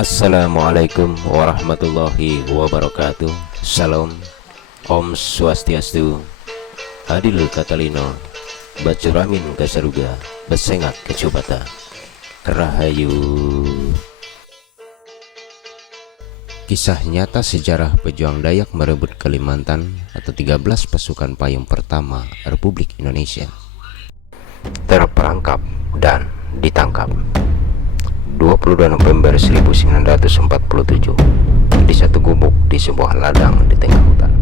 Assalamualaikum warahmatullahi wabarakatuh. Salam, Om Swastiastu, Hadil Katalino, Bacuramin Kasaruga, Besengat Kecubata, Rahayu. Kisah nyata sejarah pejuang Dayak merebut Kalimantan atau 13 pasukan payung pertama Republik Indonesia terperangkap dan ditangkap 22 November 1947 di satu gubuk di sebuah ladang di tengah hutan.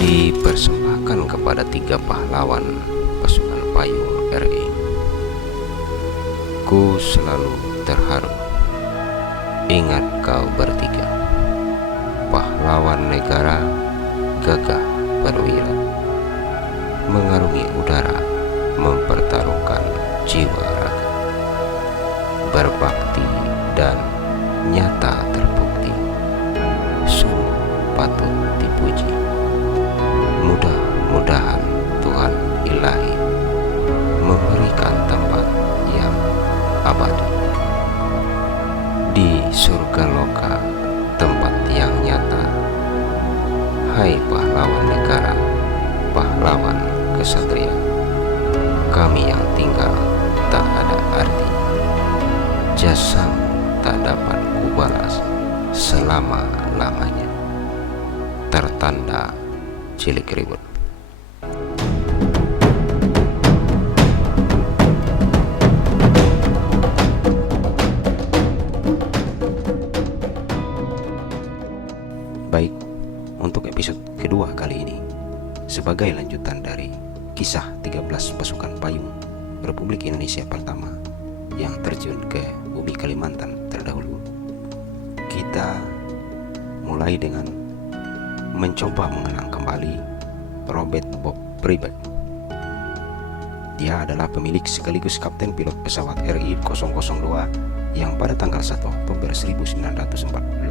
Dipersembahkan kepada 3 pahlawan pasukan payung RI. Ku selalu terharu ingat kau bertiga, pahlawan negara gagah perwira, mengarungi udara, mempertaruhkan jiwa raga, berbakti dan nyata terbukti, sungguh patut dipuji. Mudah-mudahan Tuhan Ilahi memberikan tempat yang abadi di surga loka, tempat yang nyata. Hai pahlawan negara, pahlawan kesatria, kami yang tinggal tak ada arti, jasamu tak dapat kubalas selama-lamanya. Tertanda Cilik Ribut. Baik, untuk episode kedua kali ini, sebagai lanjutan dari kisah 13 pasukan payung Republik Indonesia pertama yang terjun ke bumi Kalimantan terdahulu, kita mulai dengan mencoba mengenang kembali Robert Bob Bribek. Dia adalah pemilik sekaligus kapten pilot pesawat RI 002 yang pada tanggal 1 Oktober 1948,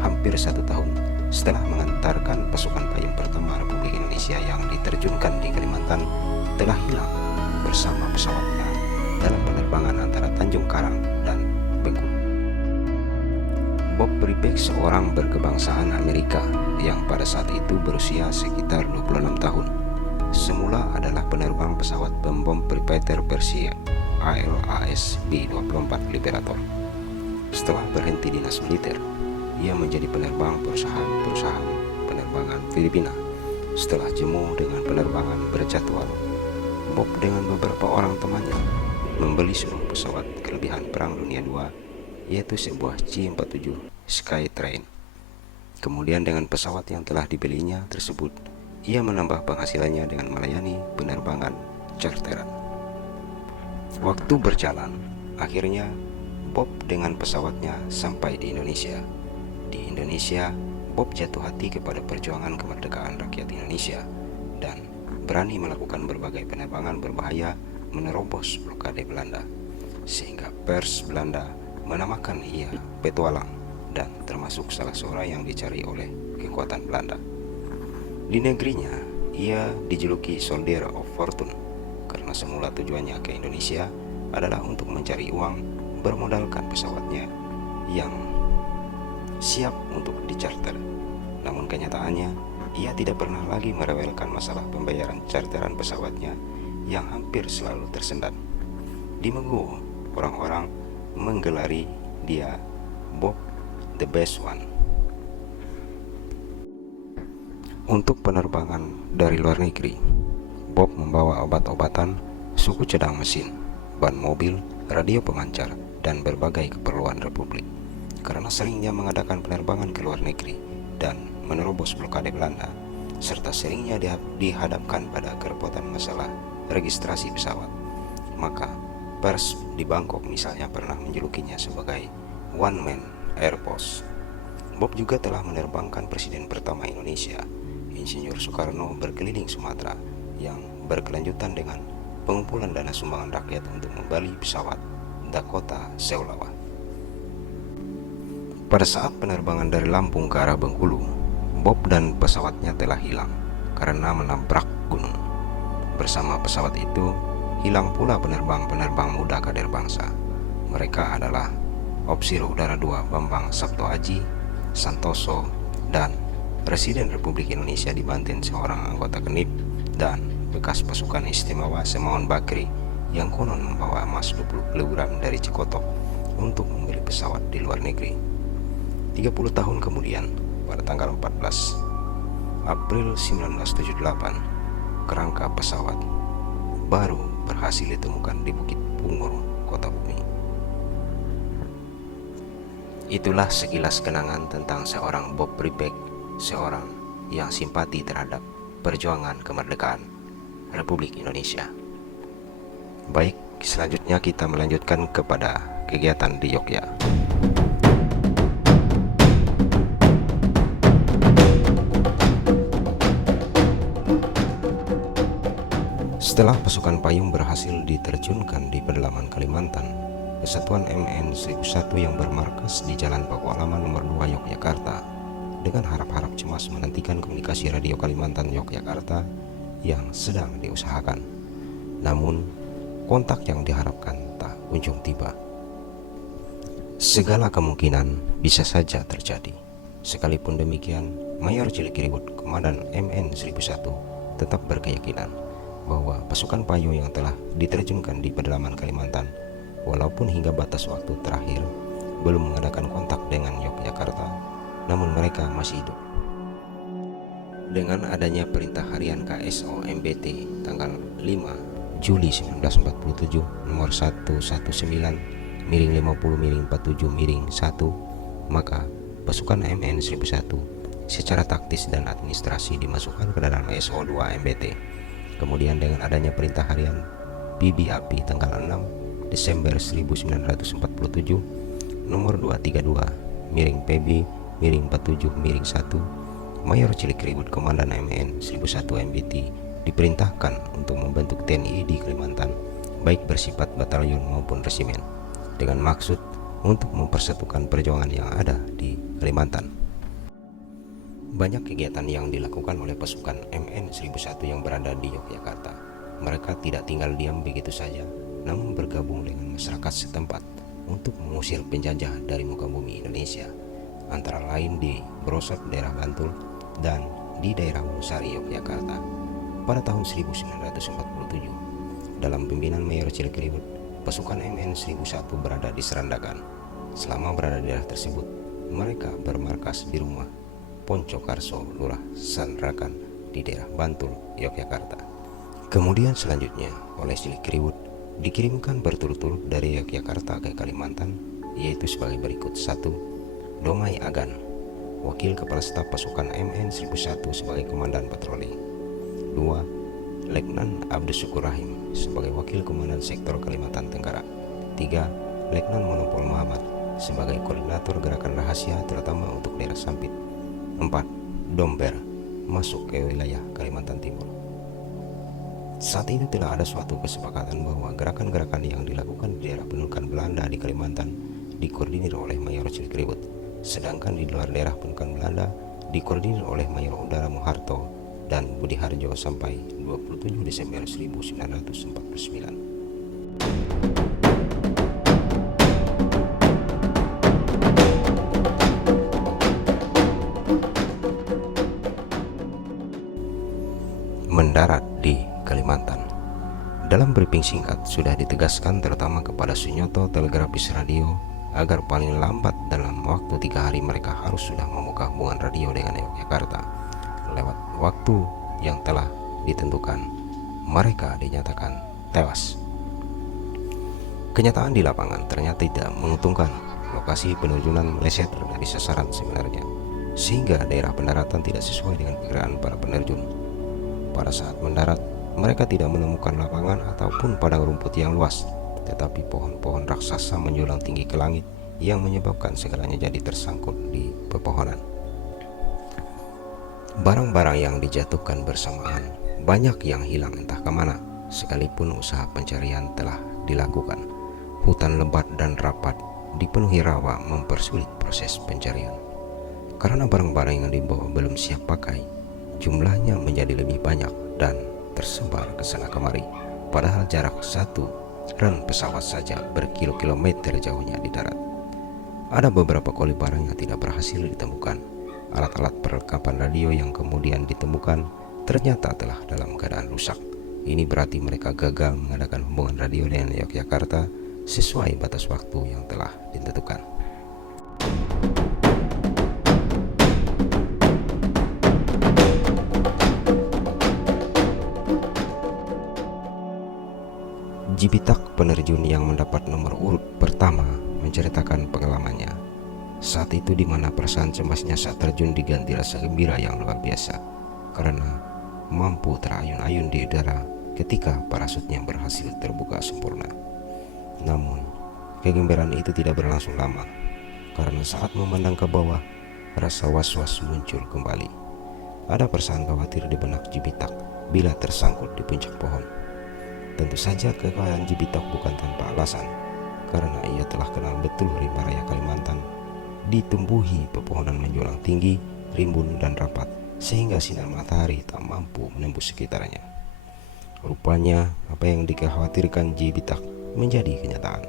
hampir 1 tahun setelah mengantarkan pasukan payung pertama Republik Indonesia yang diterjunkan di Kalimantan, telah hilang bersama pesawatnya dalam penerbangan antara Tanjung Karang dan Bengkulu. Bob Bribek seorang berkebangsaan Amerika yang pada saat itu berusia sekitar 26 tahun. Semula adalah penerbang pesawat bom Predator Persia ALAS B-24 Liberator. Setelah berhenti dinas militer, ia menjadi penerbang perusahaan penerbangan Filipina. Setelah jemu dengan penerbangan berjadwal, Bob dengan beberapa orang temannya membeli sebuah pesawat kelebihan Perang Dunia II, yaitu sebuah C-47 Skytrain. Kemudian dengan pesawat yang telah dibelinya tersebut, ia menambah penghasilannya dengan melayani penerbangan charteran. Waktu berjalan, akhirnya Bob dengan pesawatnya sampai di Indonesia. Di Indonesia, Bob jatuh hati kepada perjuangan kemerdekaan rakyat Indonesia dan berani melakukan berbagai penerbangan berbahaya menerobos blokade Belanda, sehingga pers Belanda menamakan ia petualang dan termasuk salah seorang yang dicari oleh kekuatan Belanda. Di negerinya, ia dijuluki Soldier of Fortune karena semula tujuannya ke Indonesia adalah untuk mencari uang bermodalkan pesawatnya yang siap untuk dicharter. Namun kenyataannya, ia tidak pernah lagi merewelkan masalah pembayaran charteran pesawatnya yang hampir selalu tersendat. Di Megowo, orang-orang menggelari dia Bob the Best One. Untuk penerbangan dari luar negeri, Bob membawa obat-obatan, suku cadang mesin, ban mobil, radio pemancar, dan berbagai keperluan Republik. Karena seringnya mengadakan penerbangan ke luar negeri dan menerobos blokade Belanda, serta seringnya dihadapkan pada kerepotan masalah registrasi pesawat, maka pers di Bangkok misalnya pernah menjulukinya sebagai One Man Air Force. Bob juga telah menerbangkan Presiden pertama Indonesia, Insinyur Soekarno berkeliling Sumatera yang berkelanjutan dengan pengumpulan dana sumbangan rakyat untuk membeli pesawat Dakota Seolawa. Pada saat penerbangan dari Lampung ke arah Bengkulu, Bob dan pesawatnya telah hilang karena menabrak gunung. Bersama pesawat itu, hilang pula penerbang-penerbang muda kader bangsa. Mereka adalah Opsir Udara II Bambang Saptoaji Santoso dan Presiden Republik Indonesia di Banten seorang anggota KENIP dan bekas pasukan istimewa Semaun Bakri yang konon membawa emas 20 kg dari Cikotok untuk membeli pesawat di luar negeri. 30 tahun kemudian, pada tanggal 14 April 1978, kerangka pesawat baru berhasil ditemukan di Bukit Pungur, Kota Bumi. Itulah sekilas kenangan tentang seorang Bob Ribbeck, seorang yang simpati terhadap perjuangan kemerdekaan Republik Indonesia. Baik, selanjutnya kita melanjutkan kepada kegiatan di Yogyakarta. Setelah pasukan payung berhasil diterjunkan di pedalaman Kalimantan, Kesatuan MN 1001 yang bermarkas di Jalan Pakualaman nomor 2 Yogyakarta dengan harap-harap cemas menantikan komunikasi radio Kalimantan Yogyakarta yang sedang diusahakan. Namun, kontak yang diharapkan tak kunjung tiba. Segala kemungkinan bisa saja terjadi. Sekalipun demikian, Mayor Cilikriwut, Komandan MN 1001, tetap berkeyakinan bahwa pasukan payung yang telah diterjunkan di pedalaman Kalimantan, walaupun hingga batas waktu terakhir belum mengadakan kontak dengan Yogyakarta, namun mereka masih hidup. Dengan adanya perintah harian KSO MBT tanggal 5 Juli 1947 nomor 119/50/47/1, maka pasukan MN 1001 secara taktis dan administrasi dimasukkan ke dalam SO2 MBT. Kemudian dengan adanya perintah harian PBAP tanggal 6 Desember 1947 nomor 232/PB/47/1, Mayor Cilikriwut, Komandan MN 1001 MBT, diperintahkan untuk membentuk TNI di Kalimantan, baik bersifat batalion maupun resimen, dengan maksud untuk mempersatukan perjuangan yang ada di Kalimantan. Banyak kegiatan yang dilakukan oleh pasukan MN 1001 yang berada di Yogyakarta. Mereka tidak tinggal diam begitu saja, namun bergabung dengan masyarakat setempat untuk mengusir penjajah dari muka bumi Indonesia, antara lain di Brosot, daerah Bantul, dan di daerah Wonosari, Yogyakarta. Pada tahun 1947, dalam pimpinan Mayor Cilikriwut, pasukan MN 1001 berada di Serandagan. Selama berada di daerah tersebut, mereka bermarkas di rumah Poncokarso, Lurah Sanrakan di daerah Bantul, Yogyakarta. Kemudian selanjutnya oleh Cilikriwut dikirimkan berturut-turut dari Yogyakarta ke Kalimantan, yaitu sebagai berikut: 1. Domai Agan, Wakil Kepala Staf Pasukan MN 1001 sebagai Komandan Patroli. 2. Letnan Abdus Syukur Rahim sebagai Wakil Komandan Sektor Kalimantan Tenggara. 3. Letnan Monopol Muhammad sebagai Koordinator Gerakan Rahasia terutama untuk daerah Sampit. 4. Domber masuk ke wilayah Kalimantan Timur. Saat itu telah ada suatu kesepakatan bahwa gerakan-gerakan yang dilakukan di daerah pendudukan Belanda di Kalimantan dikoordinir oleh Mayor Cilikriwut, sedangkan di luar daerah pendudukan Belanda dikoordinir oleh Mayor Udara Muharto dan Budi Harjo sampai 27 Desember 1949. Mendarat di Kalimantan. Dalam briefing singkat sudah ditegaskan terutama kepada Sunyoto Telegrafis Radio agar paling lambat dalam waktu 3 hari mereka harus sudah membuka hubungan radio dengan Yogyakarta. Lewat waktu yang telah ditentukan, mereka dinyatakan tewas. Kenyataan di lapangan ternyata tidak menguntungkan. Lokasi penerjunan meleset dari sasaran sebenarnya, sehingga daerah pendaratan tidak sesuai dengan perkiraan para penerjun. Pada saat mendarat, mereka tidak menemukan lapangan ataupun padang rumput yang luas, tetapi pohon-pohon raksasa menjulang tinggi ke langit yang menyebabkan segalanya jadi tersangkut di pepohonan. Barang-barang yang dijatuhkan bersamaan, banyak yang hilang entah kemana, sekalipun usaha pencarian telah dilakukan. Hutan lebat dan rapat dipenuhi rawa mempersulit proses pencarian. Karena barang-barang yang dibawa belum siap pakai, jumlahnya menjadi lebih banyak dan tersebar ke sana kemari, padahal jarak satu rem pesawat saja berkilo-kilometer jauhnya di darat. Ada beberapa koli barang yang tidak berhasil ditemukan. Alat-alat perlengkapan radio yang kemudian ditemukan ternyata telah dalam keadaan rusak. Ini berarti mereka gagal mengadakan hubungan radio dengan Yogyakarta sesuai batas waktu yang telah ditentukan. Cibitak, penerjun yang mendapat nomor urut pertama, menceritakan pengalamannya saat itu, di mana perasaan cemasnya saat terjun diganti rasa gembira yang luar biasa karena mampu terayun-ayun di udara ketika parasutnya berhasil terbuka sempurna. Namun, kegembiraan itu tidak berlangsung lama karena saat memandang ke bawah, rasa was-was muncul kembali. Ada perasaan khawatir di benak Cibitak bila tersangkut di puncak pohon. Tentu saja kekhawatiran Cibitak bukan tanpa alasan, karena ia telah kenal betul rimba raya Kalimantan ditumbuhi pepohonan menjulang tinggi, rimbun dan rapat, sehingga sinar matahari tak mampu menembus sekitarnya. Rupanya apa yang dikhawatirkan Cibitak menjadi kenyataan.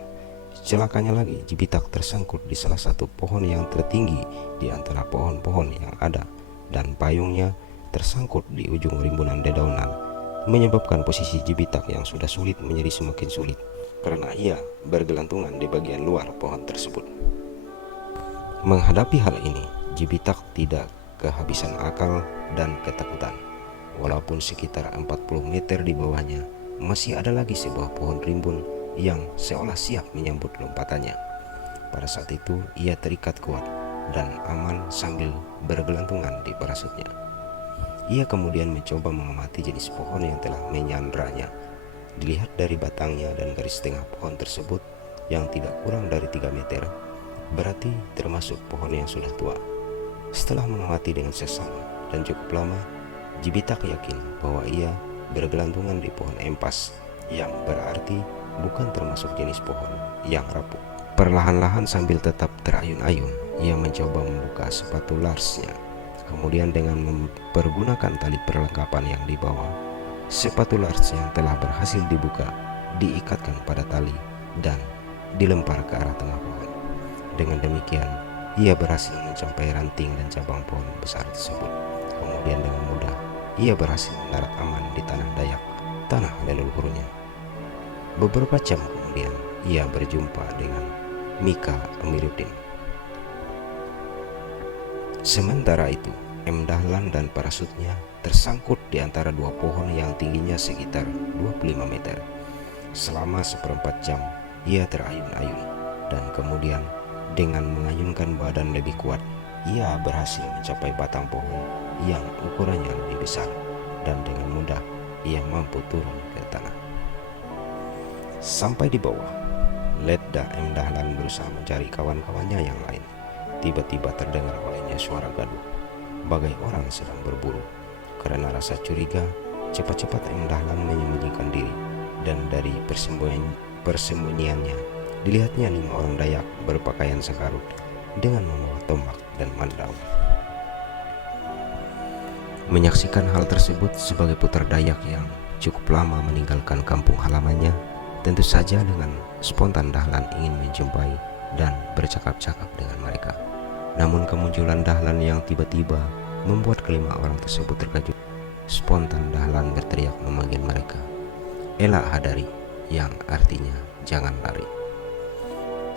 Celakanya lagi, Cibitak tersangkut di salah satu pohon yang tertinggi di antara pohon-pohon yang ada, dan payungnya tersangkut di ujung rimbunan dedaunan, menyebabkan posisi Cibitak yang sudah sulit menjadi semakin sulit karena ia bergelantungan di bagian luar pohon tersebut. Menghadapi hal ini, Cibitak tidak kehabisan akal dan ketakutan. Walaupun sekitar 40 meter di bawahnya masih ada lagi sebuah pohon rimbun yang seolah siap menyambut lompatannya. Pada saat itu ia terikat kuat dan aman sambil bergelantungan di parasutnya. Ia kemudian mencoba mengamati jenis pohon yang telah menyandranya. Dilihat dari batangnya dan garis tengah pohon tersebut yang tidak kurang dari 3 meter, berarti termasuk pohon yang sudah tua. Setelah mengamati dengan seksama dan cukup lama, Cibitak yakin bahwa ia bergelantungan di pohon empas, yang berarti bukan termasuk jenis pohon yang rapuh. Perlahan-lahan sambil tetap terayun-ayun, ia mencoba membuka sepatu larsnya. Kemudian dengan mempergunakan tali perlengkapan yang dibawa, sepatu lars yang telah berhasil dibuka diikatkan pada tali dan dilempar ke arah tengah pohon. Dengan demikian, ia berhasil mencapai ranting dan cabang pohon besar tersebut. Kemudian dengan mudah, ia berhasil mendarat aman di tanah Dayak, tanah leluhurnya. Beberapa jam kemudian, ia berjumpa dengan Mika Amiruddin. Sementara itu, M. Dahlan dan parasutnya tersangkut di antara dua pohon yang tingginya sekitar 25 meter. Selama seperempat jam, ia terayun-ayun dan kemudian dengan mengayunkan badan lebih kuat, ia berhasil mencapai batang pohon yang ukurannya lebih besar, dan dengan mudah ia mampu turun ke tanah. Sampai di bawah, Letda M. Dahlan berusaha mencari kawan-kawannya yang lain. Tiba-tiba terdengar olehnya suara gaduh, bagai orang sedang berburu. Karena rasa curiga, cepat-cepat M. Dahlan menyembunyikan diri, dan dari persembunyiannya dilihatnya 5 orang Dayak berpakaian sekarut dengan membawa tombak dan mandau. Menyaksikan hal tersebut sebagai putra Dayak yang cukup lama meninggalkan kampung halamannya, tentu saja dengan spontan Dahlan ingin menjumpai dan bercakap-cakap dengan mereka. Namun kemunculan Dahlan yang tiba-tiba membuat kelima orang tersebut terkejut. Spontan Dahlan berteriak memanggil mereka, "Elak hadari," yang artinya jangan lari.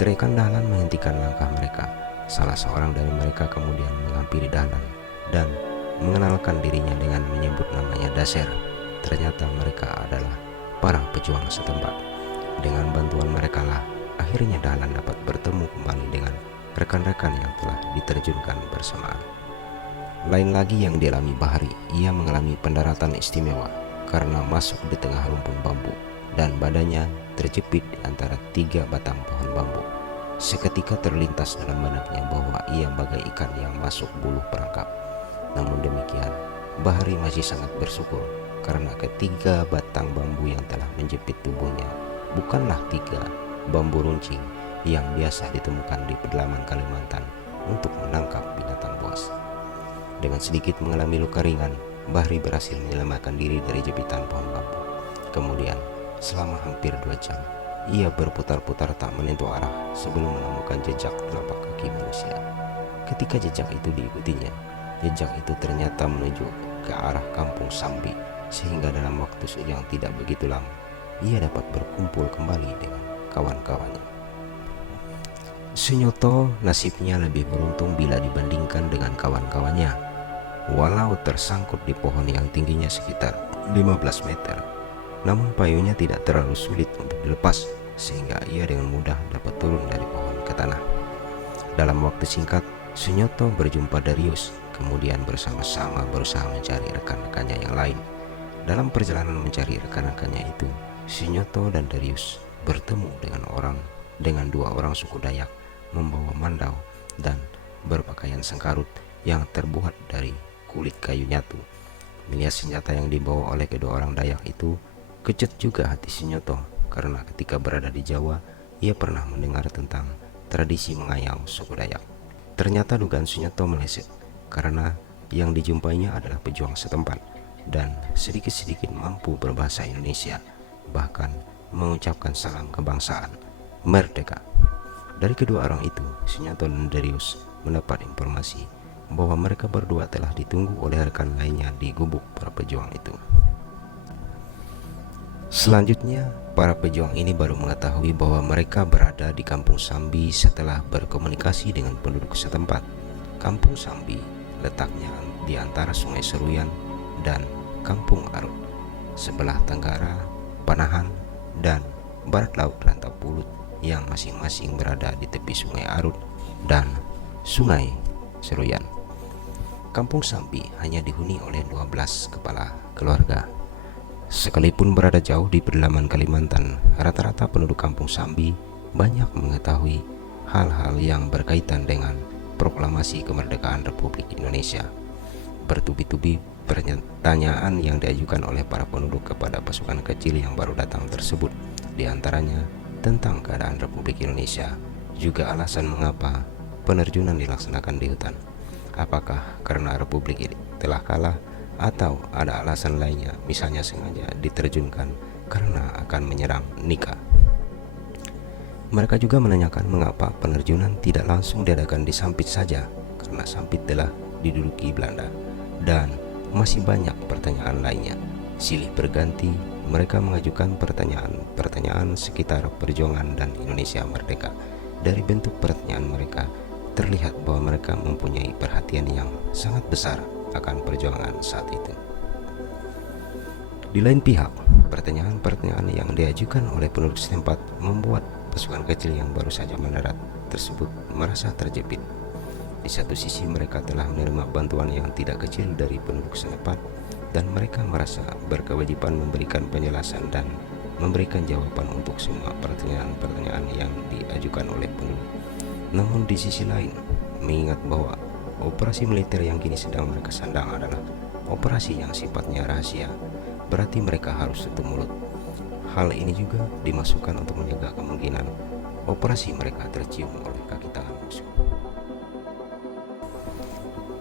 Teriakan Dahlan menghentikan langkah mereka. Salah seorang dari mereka kemudian menghampiri Dahlan dan mengenalkan dirinya dengan menyebut namanya Daser. Ternyata mereka adalah para pejuang setempat. Dengan bantuan mereka lah akhirnya Dahlan dapat bertemu kembali dengan rekan-rekan yang telah diterjunkan bersamaan. Lain lagi yang dialami Bahari, ia mengalami pendaratan istimewa karena masuk di tengah rumpun bambu dan badannya terjepit di antara 3 batang pohon bambu. Seketika terlintas dalam benaknya bahwa ia bagai ikan yang masuk buluh perangkap. Namun demikian, Bahri masih sangat bersyukur karena ketiga batang bambu yang telah menjepit tubuhnya bukanlah tiga bambu runcing yang biasa ditemukan di pedalaman Kalimantan untuk menangkap binatang buas. Dengan sedikit mengalami luka ringan, Bahri berhasil menyelamatkan diri dari jepitan pohon bambu. Kemudian, selama hampir 2 jam, ia berputar-putar tak menentu arah sebelum menemukan jejak telapak kaki manusia. Ketika jejak itu diikutinya, jejak itu ternyata menuju ke arah kampung Sambi, sehingga dalam waktu yang tidak begitu lama, ia dapat berkumpul kembali dengan kawan-kawannya. Sunyoto nasibnya lebih beruntung bila dibandingkan dengan kawan-kawannya. Walau tersangkut di pohon yang tingginya sekitar 15 meter, namun payungnya tidak terlalu sulit untuk dilepas, sehingga ia dengan mudah dapat turun dari pohon ke tanah. Dalam waktu singkat, Sunyoto berjumpa Darius, kemudian bersama-sama berusaha mencari rekan-rekannya yang lain. Dalam perjalanan mencari rekan-rekannya itu, Sunyoto dan Darius bertemu dengan dua orang suku Dayak membawa mandau dan berpakaian sengkarut yang terbuat dari kulit kayu nyatu. Melihat senjata yang dibawa oleh kedua orang Dayak itu, kecut juga hati Sunyoto karena ketika berada di Jawa, ia pernah mendengar tentang tradisi mengayau suku Dayak. Ternyata dugaan Sunyoto meleset karena yang dijumpainya adalah pejuang setempat dan sedikit-sedikit mampu berbahasa Indonesia, bahkan mengucapkan salam kebangsaan, merdeka. Dari kedua orang itu, Sunyoto dan Darius mendapat informasi bahwa mereka berdua telah ditunggu oleh rekan lainnya di gubuk para pejuang itu. Selanjutnya, para pejuang ini baru mengetahui bahwa mereka berada di kampung Sambi setelah berkomunikasi dengan penduduk setempat. Kampung Sambi letaknya di antara Sungai Seruyan dan Kampung Arut, sebelah tenggara Panahan dan barat laut Rantau Pulut yang masing-masing berada di tepi Sungai Arut dan Sungai Seruyan. Kampung Sambi hanya dihuni oleh 12 kepala keluarga. Sekalipun berada jauh di pedalaman Kalimantan, rata-rata penduduk kampung Sambi banyak mengetahui hal-hal yang berkaitan dengan proklamasi kemerdekaan Republik Indonesia. Bertubi-tubi pertanyaan yang diajukan oleh para penduduk kepada pasukan kecil yang baru datang tersebut, diantaranya tentang keadaan Republik Indonesia, juga alasan mengapa penerjunan dilaksanakan di hutan. Apakah karena Republik ini telah kalah atau ada alasan lainnya, misalnya sengaja diterjunkan karena akan menyerang Nika. Mereka juga menanyakan mengapa penerjunan tidak langsung diadakan di Sampit saja, karena Sampit telah diduduki Belanda, dan masih banyak pertanyaan lainnya. Silih berganti mereka mengajukan pertanyaan sekitar perjuangan dan Indonesia merdeka. Dari bentuk pertanyaan mereka terlihat bahwa mereka mempunyai perhatian yang sangat besar akan perjuangan saat itu. Di lain pihak, pertanyaan-pertanyaan yang diajukan oleh penduduk setempat membuat pasukan kecil yang baru saja mendarat tersebut merasa terjepit. Di satu sisi mereka telah menerima bantuan yang tidak kecil dari penduduk setempat dan mereka merasa berkewajiban memberikan penjelasan dan memberikan jawaban untuk semua pertanyaan-pertanyaan yang diajukan oleh penduduk. Namun di sisi lain, mengingat bahwa operasi militer yang kini sedang mereka sandang adalah operasi yang sifatnya rahasia, berarti mereka harus tutup mulut. Hal ini juga dimasukkan untuk menjaga kemungkinan operasi mereka tercium oleh kaki tangan musuh.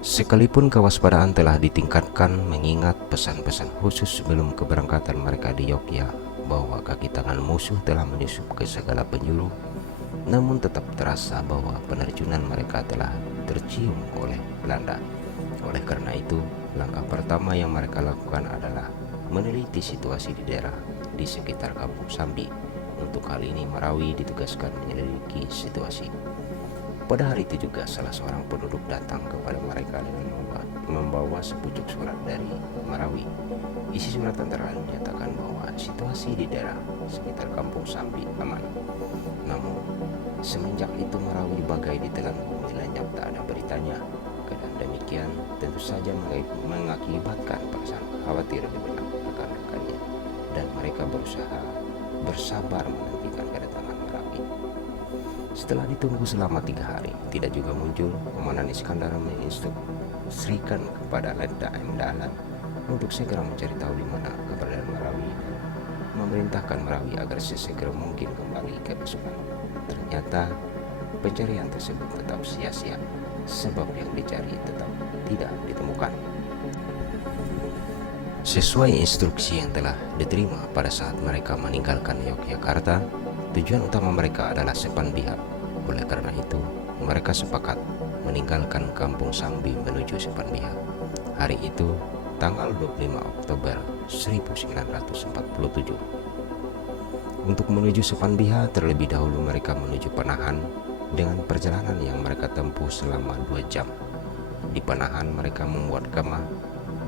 Sekalipun kewaspadaan telah ditingkatkan mengingat pesan-pesan khusus sebelum keberangkatan mereka di Yogyakarta bahwa kaki tangan musuh telah menyusup ke segala penjuru, namun tetap terasa bahwa penerjunan mereka telah tercium oleh Belanda. Oleh karena itu, langkah pertama yang mereka lakukan adalah meneliti situasi di daerah di sekitar kampung Sambi. Untuk hal ini Marawi ditugaskan menyelidiki situasi. Pada hari itu juga salah seorang penduduk datang kepada mereka dengan membawa sepucuk surat dari Marawi. Isi surat antara lain menyatakan bahwa situasi di daerah sekitar kampung Sambi aman. Namun semenjak itu Marawi bagai ditelan bumi lenyap, tak ada beritanya. Keadaan demikian tentu saja mengakibatkan perasaan khawatir di benak rekan-rekannya, dan mereka berusaha bersabar menantikan kedatangan Marawi. Setelah ditunggu selama 3 hari, tidak juga muncul. Komandan Iskandar menginstruksi Serikan kepada Letda M. Dahlan untuk segera mencari tahu di mana keberadaan Marawi dan memerintahkan Marawi agar sesegera mungkin kembali ke pasukan. Ternyata pencarian tersebut tetap sia-sia, sebab yang dicari tetap tidak ditemukan. Sesuai instruksi yang telah diterima pada saat mereka meninggalkan Yogyakarta, tujuan utama mereka adalah Sepanbiha. Oleh karena itu, mereka sepakat meninggalkan Kampung Sambi menuju Sepanbiha. Hari itu, tanggal 25 Oktober 1947. Untuk menuju Sepanbiha, terlebih dahulu mereka menuju Panahan dengan perjalanan yang mereka tempuh selama 2 jam. Di Panahan mereka membuat kemah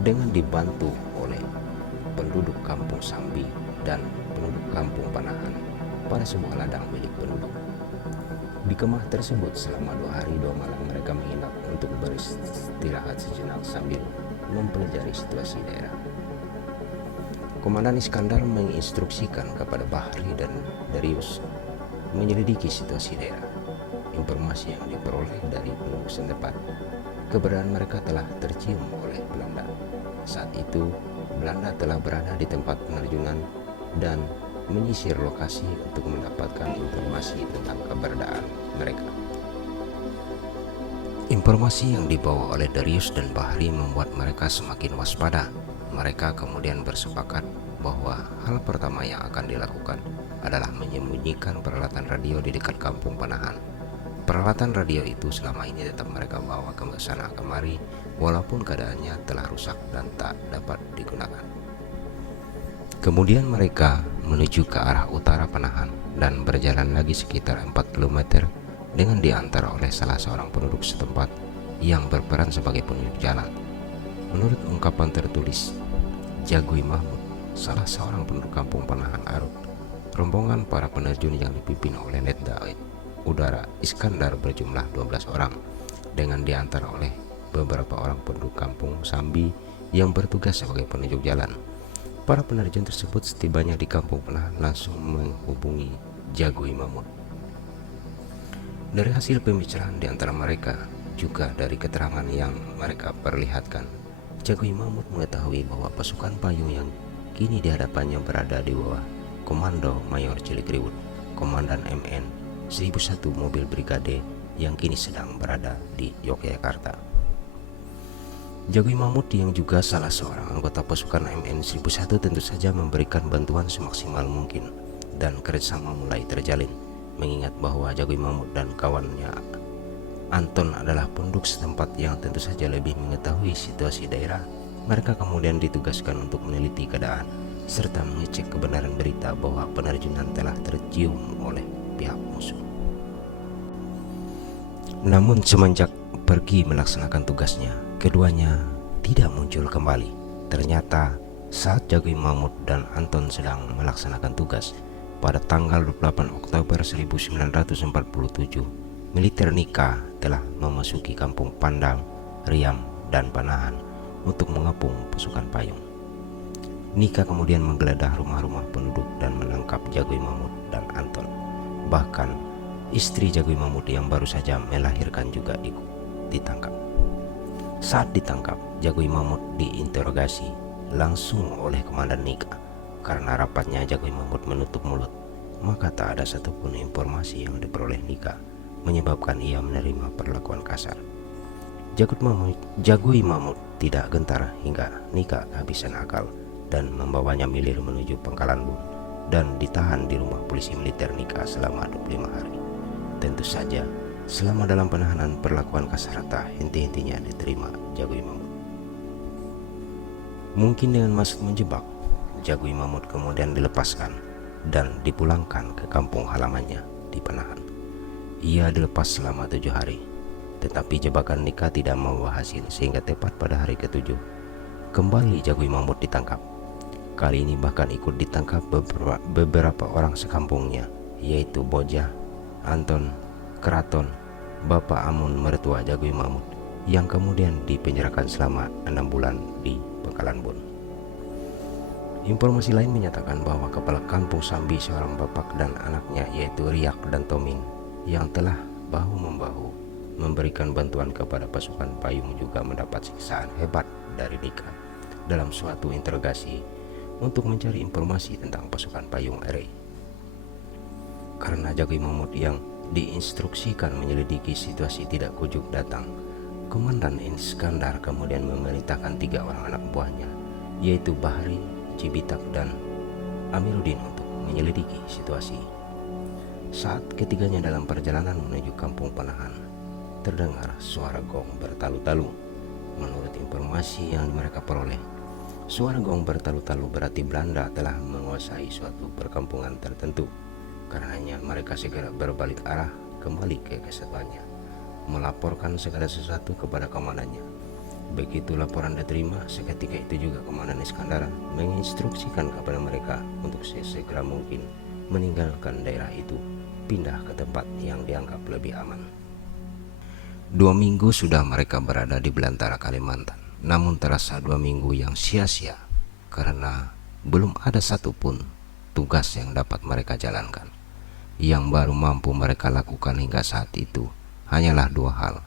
dengan dibantu oleh penduduk Kampung Sambi dan penduduk Kampung Panahan pada sebuah ladang milik penduduk. Di kemah tersebut selama 2 hari 2 malam mereka menginap untuk beristirahat sejenak sambil mempelajari situasi daerah. Komandan Iskandar menginstruksikan kepada Bahri dan Darius menyelidiki situasi daerah. Informasi yang diperoleh dari penduduk setempat, keberadaan mereka telah tercium oleh Belanda. Saat itu, Belanda telah berada di tempat penerjunan dan menyisir lokasi untuk mendapatkan informasi tentang keberadaan mereka. Informasi yang dibawa oleh Darius dan Bahri membuat mereka semakin waspada. Mereka kemudian bersepakat bahwa hal pertama yang akan dilakukan adalah menyembunyikan peralatan radio di dekat Kampung Panahan. Peralatan radio itu selama ini tetap mereka bawa ke sana kemari, walaupun keadaannya telah rusak dan tak dapat digunakan. Kemudian mereka menuju ke arah utara Panahan dan berjalan lagi sekitar 4 km dengan diantar oleh salah seorang penduduk setempat yang berperan sebagai penunjuk jalan. Menurut ungkapan tertulis Jagui Mahmud, salah seorang penduduk Kampung Panahan Arut, rombongan para penerjun yang dipimpin oleh Letda Udara Iskandar berjumlah 12 orang dengan diantar oleh beberapa orang penduduk Kampung Sambi yang bertugas sebagai penunjuk jalan. Para penerjun tersebut setibanya di Kampung Panahan langsung menghubungi Jagui Mahmud. Dari hasil pembicaraan di antara mereka, juga dari keterangan yang mereka perlihatkan, Jagui Mahmud mengetahui bahwa pasukan payung yang kini di hadapannya berada di bawah Komando Mayor Cilikriwut, Komandan MN 1001 mobil brigade yang kini sedang berada di Yogyakarta. Jagui Mahmud yang juga salah seorang anggota pasukan MN 1001 tentu saja memberikan bantuan semaksimal mungkin dan kerjasama mulai terjalin, mengingat bahwa Jagui Mahmud dan kawannya Anton adalah penduduk setempat yang tentu saja lebih mengetahui situasi daerah. Mereka kemudian ditugaskan untuk meneliti keadaan serta mengecek kebenaran berita bahwa penerjunan telah tercium oleh pihak musuh. Namun semenjak pergi melaksanakan tugasnya, keduanya tidak muncul kembali. Ternyata saat Jagui Mahmud dan Anton sedang melaksanakan tugas pada tanggal 28 Oktober 1947, militer Nika telah memasuki Kampung Pandang, Riam, dan Panahan untuk mengepung pasukan payung. Nika kemudian menggeledah rumah-rumah penduduk dan menangkap Jagui Mahmud dan Anton. Bahkan istri Jagui Mahmud yang baru saja melahirkan juga ikut ditangkap. Saat ditangkap, Jagui Mahmud diinterogasi langsung oleh Komandan Nika. Karena rapatnya Jagui Mahmud menutup mulut, maka tak ada satupun informasi yang diperoleh Nika, menyebabkan ia menerima perlakuan kasar. Jagui Mahmud tidak gentar hingga Nika kehabisan akal dan membawanya milir menuju Pangkalan Bun dan ditahan di rumah polisi militer Nika selama 25 hari. Tentu saja, selama dalam penahanan perlakuan kasar tak henti-hentinya diterima Jagui Mahmud. Mungkin dengan maksud menjebak, Jagui Mahmud kemudian dilepaskan dan dipulangkan ke kampung halamannya di Panahan. Ia dilepas selama 7 hari, tetapi jebakan Nika tidak membawa hasil sehingga tepat pada hari ke-7, kembali Jagui Mahmud ditangkap. Kali ini bahkan ikut ditangkap beberapa orang sekampungnya, yaitu Bojah, Anton, Keraton, Bapak Amun mertua Jagui Mahmud, yang kemudian dipenjarakan selama 6 bulan di Pangkalan Bun. Informasi lain menyatakan bahwa kepala kampung Sambi seorang bapak dan anaknya yaitu Riak dan Toming yang telah bahu-membahu memberikan bantuan kepada pasukan payung juga mendapat siksaan hebat dari Nika dalam suatu interogasi untuk mencari informasi tentang pasukan payung RI. Karena Jagoi Mahmud yang diinstruksikan menyelidiki situasi tidak kunjung datang, Komandan Iskandar kemudian memerintahkan 3 orang anak buahnya, yaitu Bahri, Cibitak, dan Amiruddin untuk menyelidiki situasi. Saat ketiganya dalam perjalanan menuju kampung Panahan, terdengar suara gong bertalu-talu. Menurut informasi yang mereka peroleh, suara gong bertalu-talu berarti Belanda telah menguasai suatu perkampungan tertentu. Karenanya mereka segera berbalik arah kembali ke kesatuannya, melaporkan segala sesuatu kepada komandannya. Begitu laporan diterima, seketika itu juga Komandan Iskandar menginstruksikan kepada mereka untuk sesegera mungkin meninggalkan daerah itu, pindah ke tempat yang dianggap lebih aman. 2 minggu sudah mereka berada di belantara Kalimantan, namun terasa 2 minggu yang sia-sia karena belum ada satupun tugas yang dapat mereka jalankan. Yang baru mampu mereka lakukan hingga saat itu hanyalah 2 hal,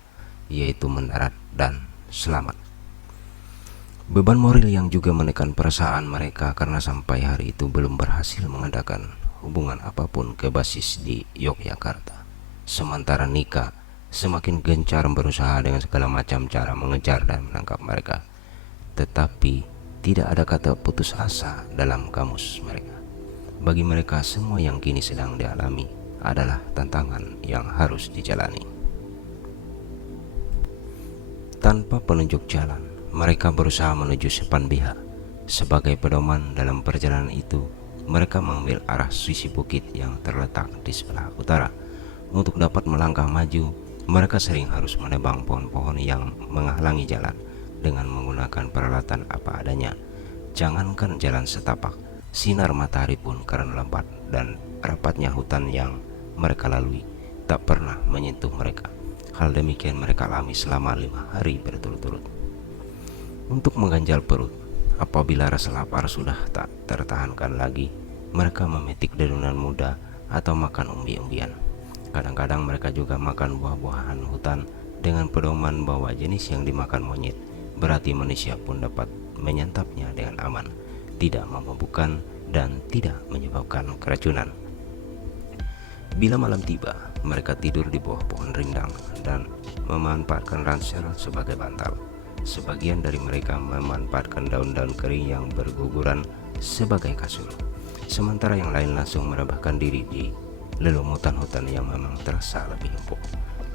yaitu mendarat dan selamat. Beban moral yang juga menekan perasaan mereka karena sampai hari itu belum berhasil mengadakan hubungan apapun ke basis di Yogyakarta. Sementara Nika semakin gencar berusaha dengan segala macam cara mengejar dan menangkap mereka, tetapi tidak ada kata putus asa dalam kamus mereka. Bagi mereka, semua yang kini sedang dialami adalah tantangan yang harus dijalani. Tanpa penunjuk jalan, mereka berusaha menuju Sepanbiha. Sebagai pedoman dalam perjalanan itu, mereka mengambil arah sisi bukit yang terletak di sebelah utara. Untuk dapat melangkah maju, mereka sering harus menebang pohon-pohon yang menghalangi jalan dengan menggunakan peralatan apa adanya. Jangankan jalan setapak, sinar matahari pun karena lebat dan rapatnya hutan yang mereka lalui tak pernah menyentuh mereka. Hal demikian mereka alami selama 5 hari berturut-turut. Untuk mengganjal perut, apabila rasa lapar sudah tak tertahankan lagi, mereka memetik dedunan muda atau makan umbi-umbian. Kadang-kadang mereka juga makan buah-buahan hutan dengan pedoman bahwa jenis yang dimakan monyet berarti manusia pun dapat menyantapnya dengan aman, tidak memabukkan dan tidak menyebabkan keracunan. Bila malam tiba, mereka tidur di bawah pohon rindang dan memanfaatkan ransel sebagai bantal. Sebagian dari mereka memanfaatkan daun-daun kering yang berguguran sebagai kasur, sementara yang lain langsung merebahkan diri di lelumutan hutan yang memang terasa lebih empuk,